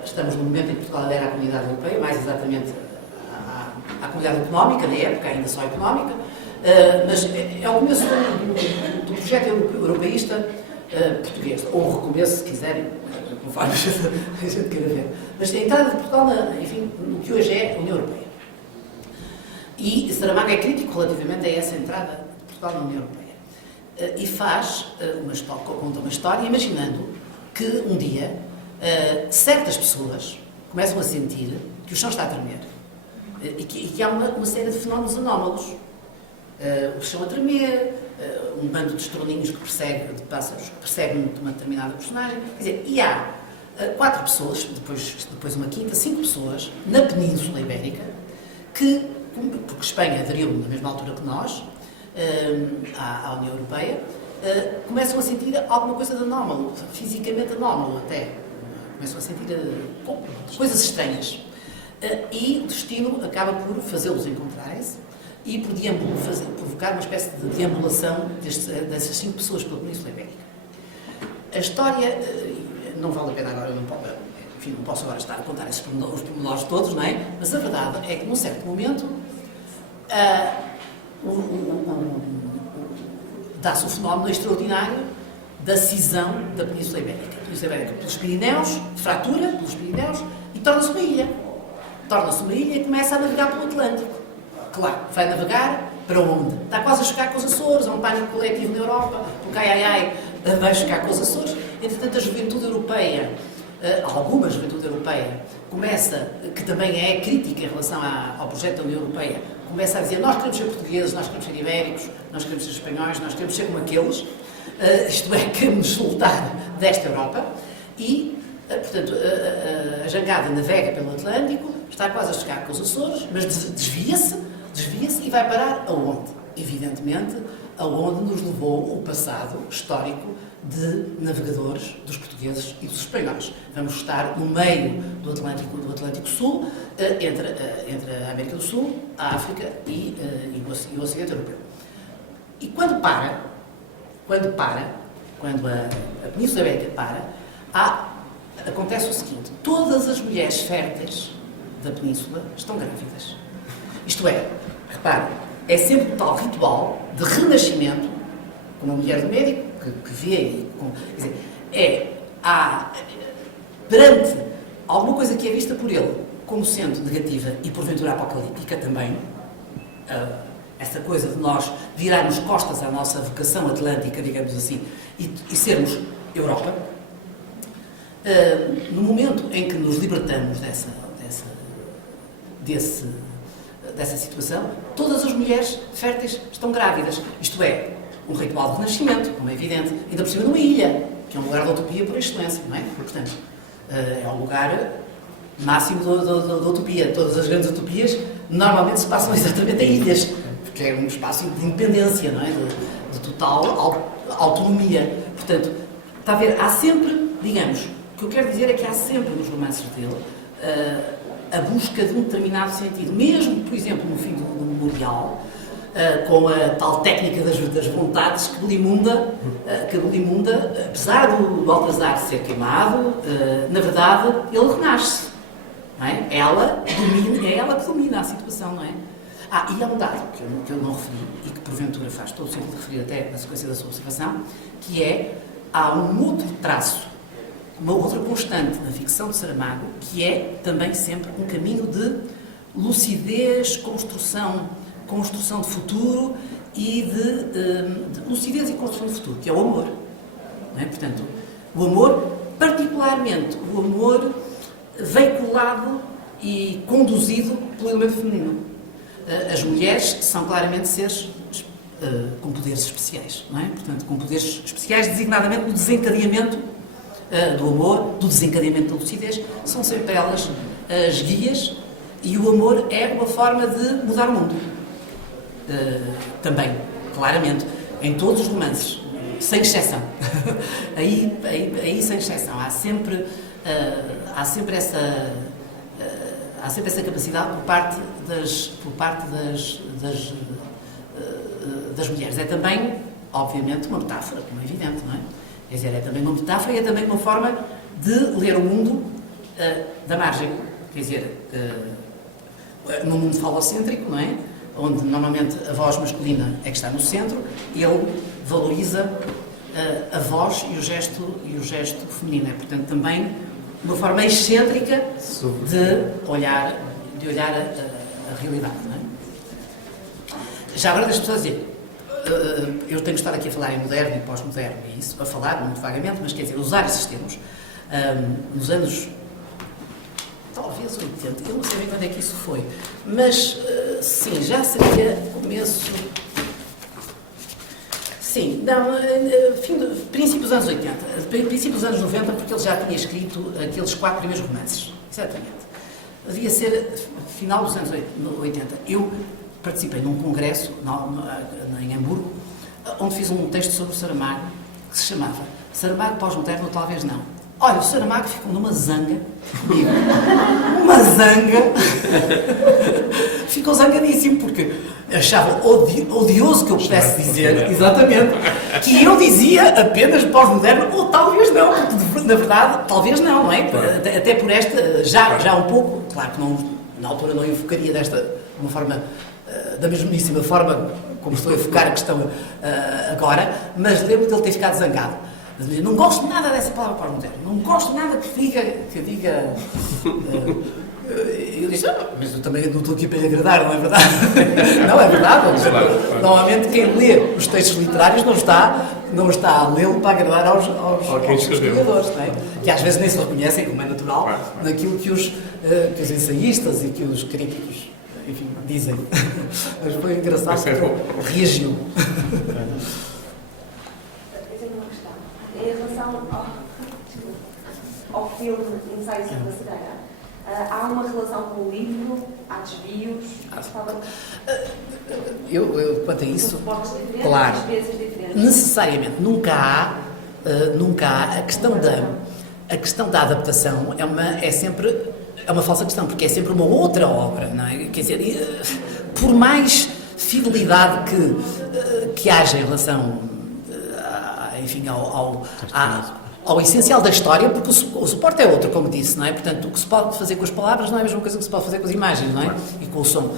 estamos no momento em que Portugal era a Comunidade Europeia, mais exatamente à Comunidade Económica, na época, ainda só económica, mas é o começo do projeto europeísta português, ou o recomeço, se quiserem, conforme a gente queira ver. Mas a entrada de Portugal, enfim, no que hoje é a União Europeia. E Saramago é crítico relativamente a essa entrada de Portugal na União Europeia. E conta uma história imaginando que um dia certas pessoas começam a sentir que o chão está a tremer e que há uma série de fenómenos anómalos. O chão a tremer, um bando de estroninhos de pássaros que perseguem uma determinada personagem. Quer dizer, e há 4 pessoas, depois uma quinta, 5 pessoas na Península Ibérica que, porque Espanha aderiu na mesma altura que nós à União Europeia, começam a sentir alguma coisa de anómalo, fisicamente anómalo até. Começam a sentir coisas estranhas. E o destino acaba por fazê-los encontrarem-se e por provocar uma espécie de deambulação dessas 5 pessoas pela Península Ibérica. A história, não vale a pena agora, não posso agora estar a contar os pormenores todos, não é? Mas a verdade é que, num certo momento, dá-se o fenómeno extraordinário da cisão da Península Ibérica. A Península Ibérica pelos Pirineus, fratura pelos Pirineus e torna-se uma ilha. Torna-se uma ilha e começa a navegar pelo Atlântico. Claro, vai navegar para onde? Está quase a chocar com os Açores, há um pânico coletivo na Europa, porque vai chocar com os Açores. Entretanto, a juventude europeia, alguma juventude europeia, começa, que também é crítica em relação ao projeto da União Europeia, começa a dizer: nós queremos ser portugueses, nós queremos ser ibéricos, nós queremos ser espanhóis, nós queremos ser como aqueles, isto é, queremos soltar desta Europa. E, portanto, a jangada navega pelo Atlântico, está quase a chegar com os Açores, mas desvia-se e vai parar aonde? Evidentemente, aonde nos levou o passado histórico de navegadores dos portugueses e dos espanhóis. Vamos estar no meio do Atlântico Sul, entre a América do Sul, a África e o Ocidente Europeu. E quando a Península Ibérica para, acontece o seguinte: todas as mulheres férteis da Península estão grávidas. Isto é, reparem, é sempre um tal ritual de renascimento, como a mulher do médico, que vê, quer dizer, perante alguma coisa que é vista por ele como sendo negativa e porventura apocalíptica também, essa coisa de nós virarmos costas à nossa vocação atlântica, digamos assim, e sermos Europa, no momento em que nos libertamos dessa situação, todas as mulheres férteis estão grávidas. Isto é, um ritual de renascimento, como é evidente, ainda por cima numa ilha, que é um lugar de utopia por excelência, não é? Portanto, é um lugar máximo da utopia. Todas as grandes utopias normalmente se passam exatamente em ilhas, porque é um espaço de independência, não é? De total autonomia. Portanto, está a ver, há sempre, digamos, o que eu quero dizer é que há sempre nos romances dele a busca de um determinado sentido, mesmo, por exemplo, no fim do Memorial, com a tal técnica das vontades que Belimunda, apesar do Baltasar ser queimado, na verdade, ele renasce. Não é? É ela que domina a situação, não é? E há um dado que eu não referi e que porventura faz todo o sentido de referir até na sequência da sua observação, que é, há um outro traço, uma outra constante na ficção de Saramago, que é também sempre um caminho de lucidez, construção de futuro e de lucidez e construção de futuro, que é o amor. Não é? Portanto, o amor, particularmente o amor veiculado e conduzido pelo elemento feminino. As mulheres são claramente seres com poderes especiais, não é? Portanto, com poderes especiais, designadamente no desencadeamento do amor, do desencadeamento da lucidez, são sempre elas as guias, e o amor é uma forma de mudar o mundo. Também, claramente, em todos os romances, sem exceção. aí sem exceção. Há sempre essa capacidade por parte das mulheres. É também, obviamente, uma metáfora, como é evidente, não é? Quer dizer, é também uma metáfora e é também uma forma de ler o mundo da margem. Quer dizer, num mundo falocêntrico, não é? Onde normalmente a voz masculina é que está no centro, ele valoriza a voz e o gesto feminino. É, portanto, também uma forma excêntrica de olhar a realidade, não é? Já agora deixa-me só dizer, eu tenho estado aqui a falar em moderno e pós-moderno, e isso, a falar muito vagamente, mas quer dizer, usar esses termos nos anos, talvez 80, eu não sei bem quando é que isso foi, mas sim, já seria começo... Sim, não, princípio dos anos 80, princípio dos anos 90, porque ele já tinha escrito aqueles 4 primeiros romances, exatamente. Devia ser final dos anos 80. Eu participei num congresso em Hamburgo, onde fiz um texto sobre o Saramago, que se chamava Saramago pós-moderno, talvez não. Olha, o Saramago ficou numa zanga comigo. Uma zanga. Ficou zangadíssimo, porque achava odioso que eu pudesse dizer, exatamente, que eu dizia apenas pós-moderno, ou talvez não, porque na verdade, talvez não é? Até por esta, já um pouco, claro que não, na altura não invocaria uma forma, da mesmíssima forma como estou a evocar a questão agora, mas lembro de ele ter ficado zangado. Não gosto nada dessa palavra pós-moderno, não gosto nada que diga eu disse, mas eu também não estou aqui para lhe agradar, não é verdade? Não, é verdade. Claro. Normalmente quem lê os textos literários não está a lê-lo para agradar aos escritores, não é? Que às vezes nem se reconhecem, como é natural, naquilo que os ensaiistas e que os críticos, enfim, dizem. Mas foi engraçado porque reagiu. Eu tenho uma questão. Em relação ao filme Ensaio sobre a Cegueira, há uma relação com o livro? Há desvios? Eu quanto a isso, claro, necessariamente nunca há a questão da adaptação é sempre uma falsa questão, porque é sempre uma outra obra, não é? Quer dizer, por mais fidelidade que haja em relação, enfim, ao essencial da história, porque o suporte é outro, como disse, não é? Portanto, o que se pode fazer com as palavras não é a mesma coisa que se pode fazer com as imagens, não é? E com o som.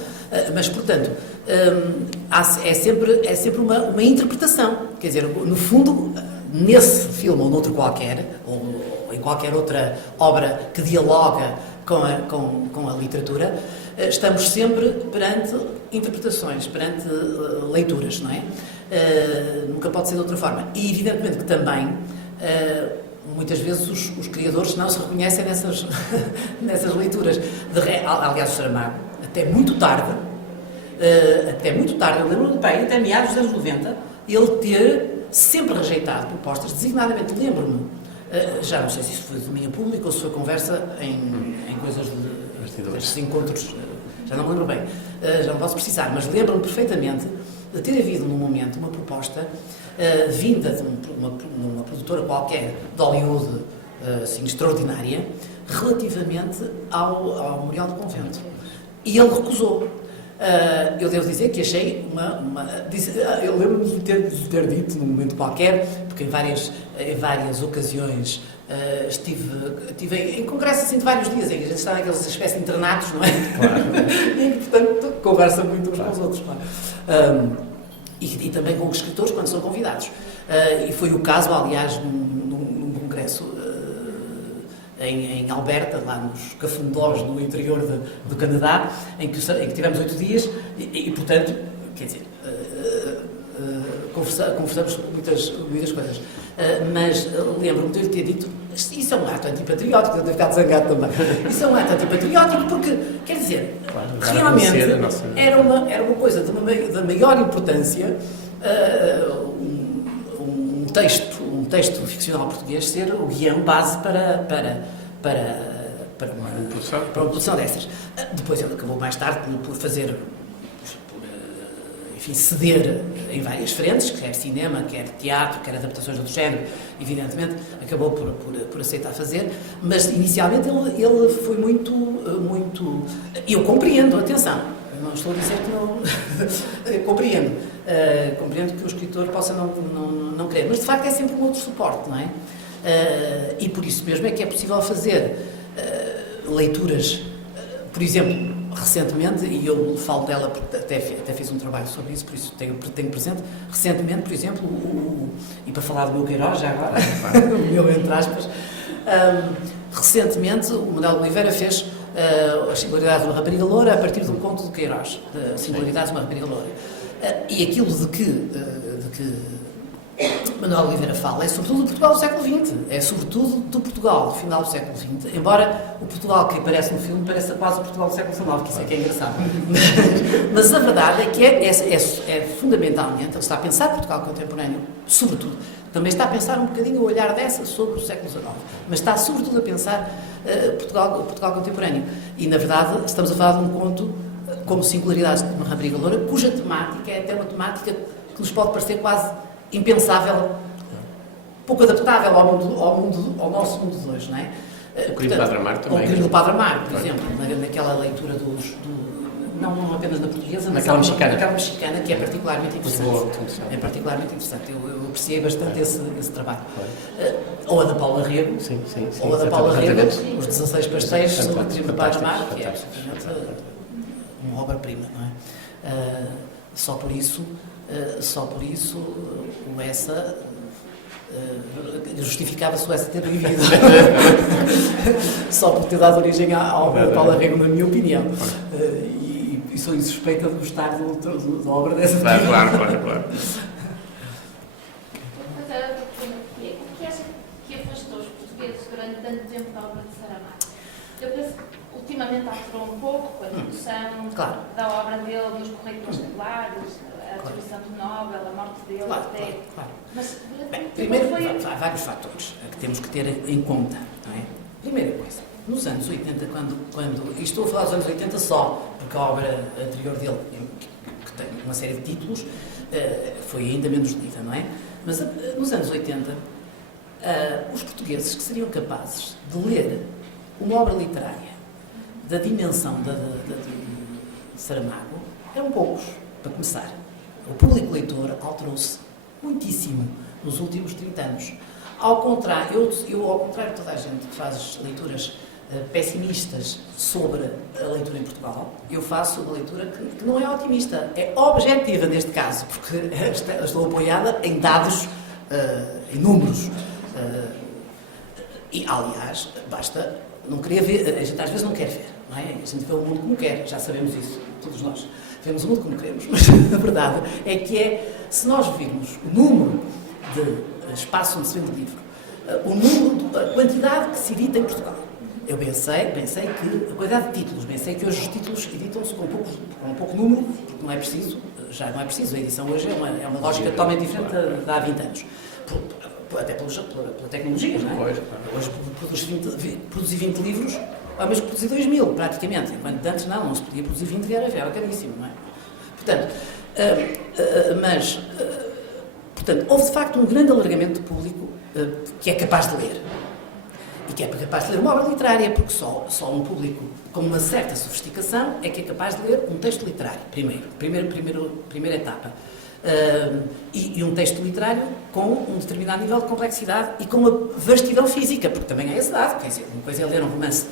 Mas, portanto, é sempre uma interpretação. Quer dizer, no fundo, nesse filme ou noutro qualquer, ou em qualquer outra obra que dialoga com a literatura, estamos sempre perante interpretações, perante leituras, não é? Nunca pode ser de outra forma. E, evidentemente, que também... muitas vezes os criadores não se reconhecem nessas leituras. Aliás, o Saramago, até muito tarde, eu lembro-me bem, até meados dos anos 90, ele ter sempre rejeitado propostas, designadamente lembro-me, já não sei se isso foi de domínio público ou se foi conversa em coisas destes encontros, já não me lembro bem, já não posso precisar, mas lembro-me perfeitamente de ter havido num momento uma proposta vinda de uma produtora qualquer de Hollywood, assim, extraordinária, relativamente ao Memorial do Convento. E ele recusou. Eu devo dizer que achei eu lembro-me de ter dito num momento qualquer, porque em várias ocasiões estive em congressos assim, de vários dias, em que a gente está naquelas espécies de internatos, não é? Claro. E, portanto, conversa muito uns com os outros, claro. E também com os escritores quando são convidados. E foi o caso, aliás, num congresso em Alberta, lá nos cafundós no interior do Canadá, em que tivemos 8 dias e portanto, quer dizer, conversamos muitas coisas. Mas lembro-me de ele ter dito, isso é um ato antipatriótico, eu ter ficado zangado também. Isso é um ato antipatriótico porque, quer dizer, realmente era uma coisa da maior importância um texto ficcional português ser o guião base para uma produção dessas. Depois ele acabou mais tarde por fazer, enfim, ceder em várias frentes, quer cinema, quer teatro, quer adaptações de outro género, evidentemente, acabou por aceitar fazer, mas inicialmente ele foi muito... eu compreendo, atenção, eu não estou a dizer que não... Eu compreendo. Compreendo que o escritor possa não querer, mas de facto é sempre um outro suporte, não é? E por isso mesmo é que é possível fazer leituras, por exemplo, recentemente, e eu falo dela porque até fiz um trabalho sobre isso, por isso tenho presente, recentemente, por exemplo, e para falar do meu Queiroz, já agora, o meu entre aspas, recentemente o Manuel Oliveira fez a singularidade de uma rapariga loura a partir do conto de Queiroz, da singularidade de uma rapariga loura. E aquilo de que Manuel Oliveira fala é sobretudo do Portugal do século XX, é sobretudo do Portugal do final do século XX, embora o Portugal que aparece no filme pareça quase o Portugal do século XIX, que isso é que é engraçado. Mas a verdade é que é fundamentalmente, ele está a pensar Portugal contemporâneo, sobretudo, também está a pensar um bocadinho o olhar dessa sobre o século XIX, mas está sobretudo a pensar Portugal contemporâneo. E na verdade estamos a falar de um conto como Singularidades de uma rapariga loura, cuja temática é até uma temática que nos pode parecer quase impensável, pouco adaptável ao nosso mundo de hoje, não é? O Crime do Padre Amaro também. O Crime do Padre Amaro, por exemplo, naquela leitura não apenas na portuguesa, mas naquela mexicana, que é particularmente interessante. É particularmente interessante. Eu apreciei bastante esse trabalho. Ou a da Paula Rego, ou a da Paula Rego, Os 16 Pastéis, sobre o Crime do Padre Amaro, que é absolutamente uma obra-prima, não é? Só por isso o Essa justificava-se o Essa ter vivido. Só por ter dado origem ao Paula Rego, na minha opinião. E sou insuspeita de gostar da obra dessa Claro. O que acha que afastou os portugueses durante tanto tempo da obra de Saramago? Eu penso que ultimamente alterou um pouco com a introdução da obra dele nos correitores regulares, a atribuição do Nobel, a morte dele até. Claro. Mas primeiro, há vários fatores que temos que ter em conta, não é? Primeira coisa, nos anos 80, e estou a falar dos anos 80 só, porque a obra anterior dele, que tem uma série de títulos, foi ainda menos lida, não é? Mas nos anos 80, os portugueses que seriam capazes de ler uma obra literária da dimensão de Saramago eram poucos, para começar. O público leitor alterou-se muitíssimo nos últimos 30 anos. Ao contrário, ao contrário de toda a gente que faz leituras pessimistas sobre a leitura em Portugal, eu faço uma leitura que não é otimista, é objetiva neste caso, porque estou apoiada em dados, em números. E, aliás, basta não querer ver, a gente às vezes não quer ver, não é? A gente vê o mundo como quer, já sabemos isso, todos nós. Vemos o mundo como queremos, mas a verdade é que se nós virmos o número de espaços onde se vende livro, a quantidade que se edita em Portugal, eu bem sei que a quantidade de títulos, bem sei que hoje os títulos editam-se com pouco número, porque não é preciso, já não é preciso, a edição hoje é uma lógica totalmente diferente da há 20 anos. Até pela tecnologia, não é? Hoje produzir 20 livros é mesmo que produzir 2.000, praticamente, enquanto antes não se podia produzir 20, era caríssimo, não é? Portanto, houve de facto um grande alargamento do público que é capaz de ler. E que é capaz de ler uma obra literária, porque só um público com uma certa sofisticação é que é capaz de ler um texto literário, primeira etapa. E um texto literário com um determinado nível de complexidade e com uma vastidão física, porque também há esse dado. Quer dizer, uma coisa é ler um romance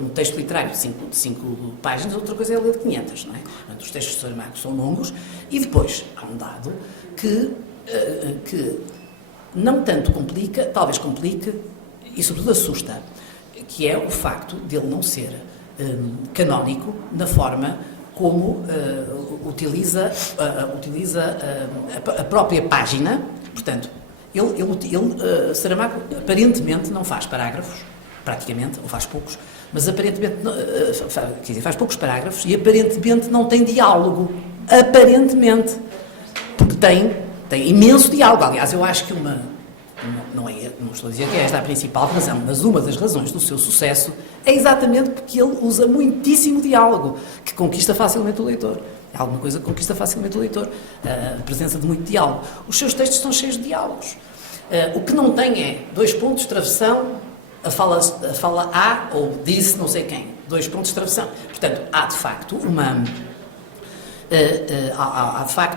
um texto literário de 5 páginas, outra coisa é ler de 500, não é? Portanto, os textos de Saramago são longos e depois há um dado que não tanto complica, talvez complique e sobretudo assusta, que é o facto de ele não ser canónico na forma como utiliza a própria página. Portanto, Saramago aparentemente não faz parágrafos, praticamente, ou faz poucos, mas aparentemente, faz poucos parágrafos e aparentemente não tem diálogo. Aparentemente. Porque tem imenso diálogo. Aliás, eu acho que não estou a dizer que é esta a principal razão, mas uma das razões do seu sucesso é exatamente porque ele usa muitíssimo diálogo, que conquista facilmente o leitor. É alguma coisa que conquista facilmente o leitor, a presença de muito diálogo. Os seus textos estão cheios de diálogos. O que não tem é 2 pontos, travessão, a fala A ou disse não sei quem, 2 pontos de exclamação. Portanto, há de facto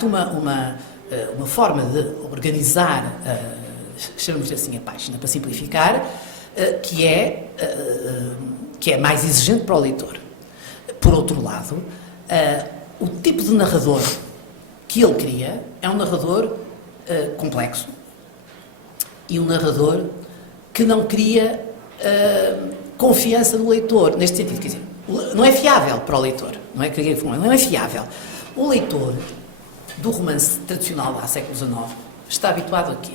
uma forma de organizar, chamamos assim a página para simplificar, que é mais exigente para o leitor. Por outro lado, o tipo de narrador que ele cria é um narrador complexo e um narrador que não cria confiança no leitor, neste sentido, quer dizer, não é fiável para o leitor, não é fiável. O leitor do romance tradicional há século XIX está habituado a quê?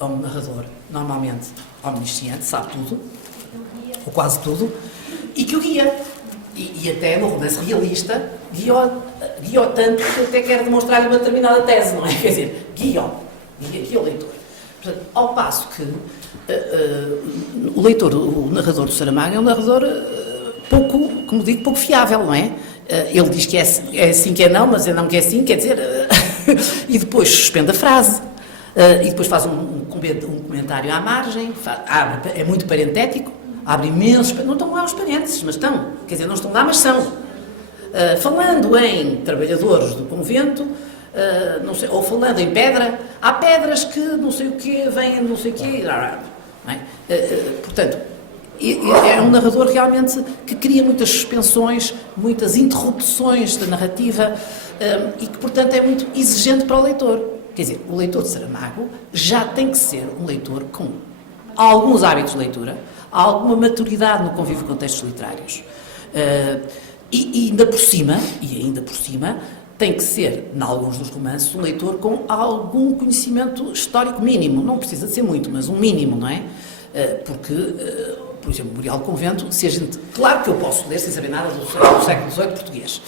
A um narrador, normalmente omnisciente, sabe tudo, ou quase tudo, e que o guia. E até no romance realista, guia-o tanto que até quer demonstrar-lhe uma determinada tese, não é? Quer dizer, guia o leitor. Portanto, ao passo que o narrador do Saramago é um narrador pouco, como digo, pouco fiável, não é? Ele diz que é assim que é não, mas é não que é sim, quer dizer... e depois suspende a frase, e depois faz um comentário à margem, é muito parentético, abre imensos... Não estão lá os parênteses, mas estão. Quer dizer, não estão lá, mas são. Falando em trabalhadores do convento, não sei, ou falando em pedra, há pedras que não sei o quê, vêm não sei o quê... Não é? Portanto, é um narrador realmente que cria muitas suspensões, muitas interrupções da narrativa e que, portanto, é muito exigente para o leitor. Quer dizer, o leitor de Saramago já tem que ser um leitor com alguns hábitos de leitura, alguma maturidade no convívio com textos literários. E ainda por cima, tem que ser, em alguns dos romances, um leitor com algum conhecimento histórico mínimo. Não precisa de ser muito, mas um mínimo, não é? Porque, por exemplo, Memorial do Convento, se a gente... Claro que eu posso ler sem saber nada do século XVIII português.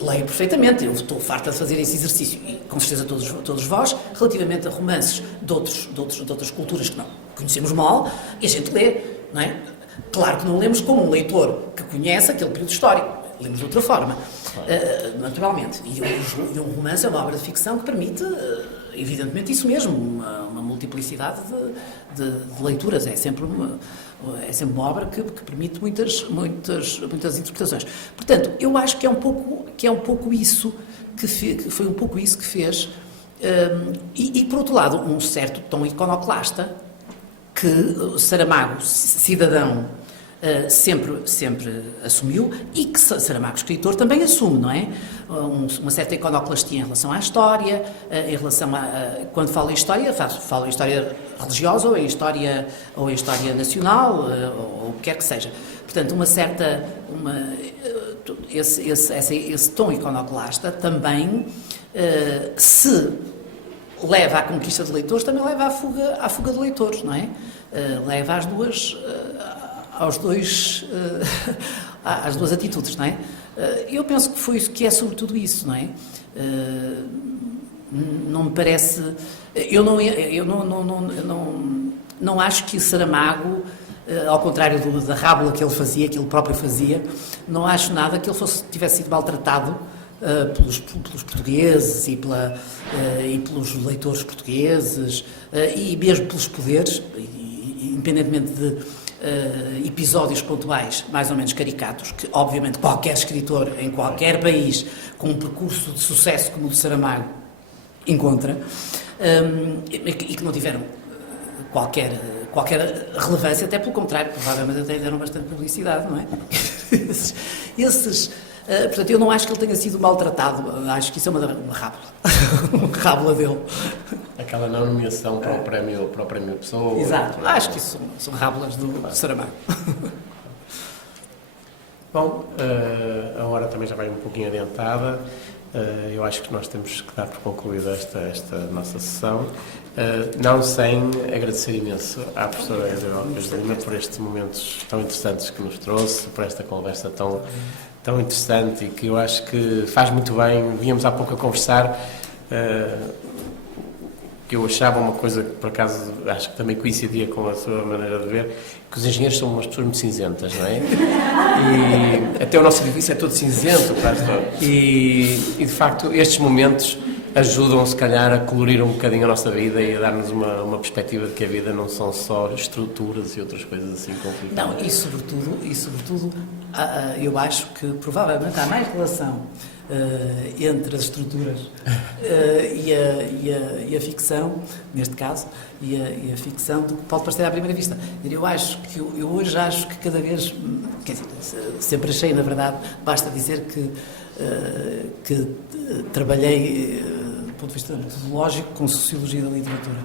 Leio perfeitamente, eu estou farta de fazer esse exercício, e com certeza todos vós, relativamente a romances de outras culturas que não conhecemos mal, e a gente lê, não é? Claro que não lemos como um leitor que conhece aquele período histórico, lemos de outra forma, naturalmente. E um romance é uma obra de ficção que permite, evidentemente, isso mesmo, uma multiplicidade de leituras. É sempre uma obra que permite muitas interpretações. Portanto, eu acho que é um pouco isso que foi um pouco isso que fez, e por outro lado, um certo tom iconoclasta que Saramago, cidadão, sempre assumiu, e que Saramago, escritor, também assume, não é? Uma certa iconoclastia em relação à história, em relação quando fala em história, fala em história religiosa ou em história nacional, ou o que quer que seja. Portanto, esse tom iconoclasta também, se leva à conquista de leitores, também leva à fuga de leitores, não é? Leva às duas atitudes, não é? Eu penso que foi isso, que é sobretudo isso, não é? Não me parece... Eu não acho que Saramago, ao contrário da rábula que ele fazia, que ele próprio fazia, não acho nada que ele tivesse sido maltratado pelos portugueses e pelos leitores portugueses e mesmo pelos poderes, independentemente de episódios pontuais mais ou menos caricatos, que obviamente qualquer escritor em qualquer país com um percurso de sucesso como o de Saramago encontra, e que não tiveram qualquer relevância, até pelo contrário, provavelmente até deram bastante publicidade, não é? Portanto, eu não acho que ele tenha sido maltratado, acho que isso é uma rábula, uma rábula dele. Aquela não nomeação para o prémio Pessoa. Exato, acho que isso são rábulas do Saramago. Bom, a hora também já vai um pouquinho adiantada. Eu acho que nós temos que dar por concluída esta nossa sessão, não sem agradecer imenso à professora Isabel Pires de Lima por estes momentos tão interessantes que nos trouxe, por esta conversa tão interessante e que eu acho que faz muito bem. Víamos há pouco a conversar, que eu achava uma coisa que por acaso acho que também coincidia com a sua maneira de ver, que os engenheiros são umas pessoas muito cinzentas, não é? E até o nosso edifício é todo cinzento, quase todo. E de facto estes momentos ajudam, se calhar, a colorir um bocadinho a nossa vida e a dar-nos uma perspectiva de que a vida não são só estruturas e outras coisas assim complicadas. Não, e sobretudo, eu acho que provavelmente há mais relação entre as estruturas e a ficção, neste caso, e a ficção, do que pode parecer à primeira vista. Eu hoje acho que cada vez, quer dizer, sempre achei, na verdade, basta dizer que trabalhei, do ponto de vista metodológico, com Sociologia da Literatura.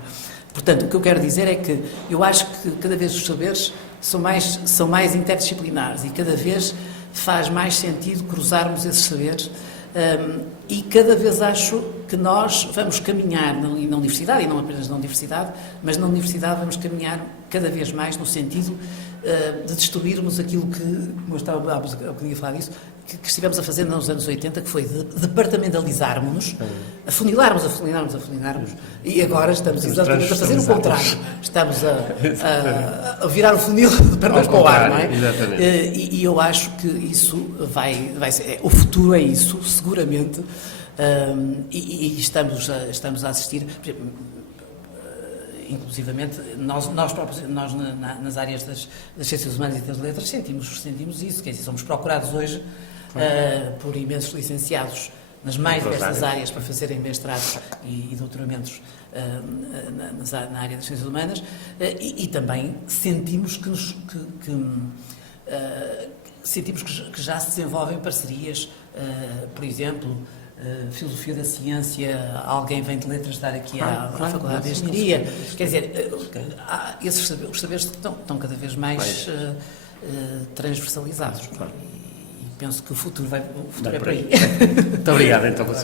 Portanto, o que eu quero dizer é que eu acho que cada vez os saberes são mais interdisciplinares e cada vez faz mais sentido cruzarmos esses saberes, e cada vez acho que nós vamos caminhar na universidade, e não apenas na universidade, mas na universidade vamos caminhar cada vez mais no sentido de destruirmos aquilo que, como eu estava há bocadinho a falar disso, que estivemos a fazer nos anos 80, que foi departamentalizarmos-nos, afunilarmos, e agora estamos exatamente a fazer o contrário. Estamos a virar o funil de pernas para o ar, não é? E eu acho que isso vai ser. O futuro é isso, seguramente, e estamos a assistir. Inclusivamente, nós próprios, nas áreas das ciências humanas e das letras, sentimos isso, quer dizer, somos procurados hoje por imensos licenciados nas mais diversas áreas para fazerem mestrados e doutoramentos na área das ciências humanas, e também sentimos que já se desenvolvem parcerias, por exemplo, Filosofia da Ciência, alguém vem de Letras dar aqui à Faculdade de Engenharia. Quer dizer, os saberes estão cada vez mais transversalizados. E penso que o futuro é por aí. Muito obrigado, então, por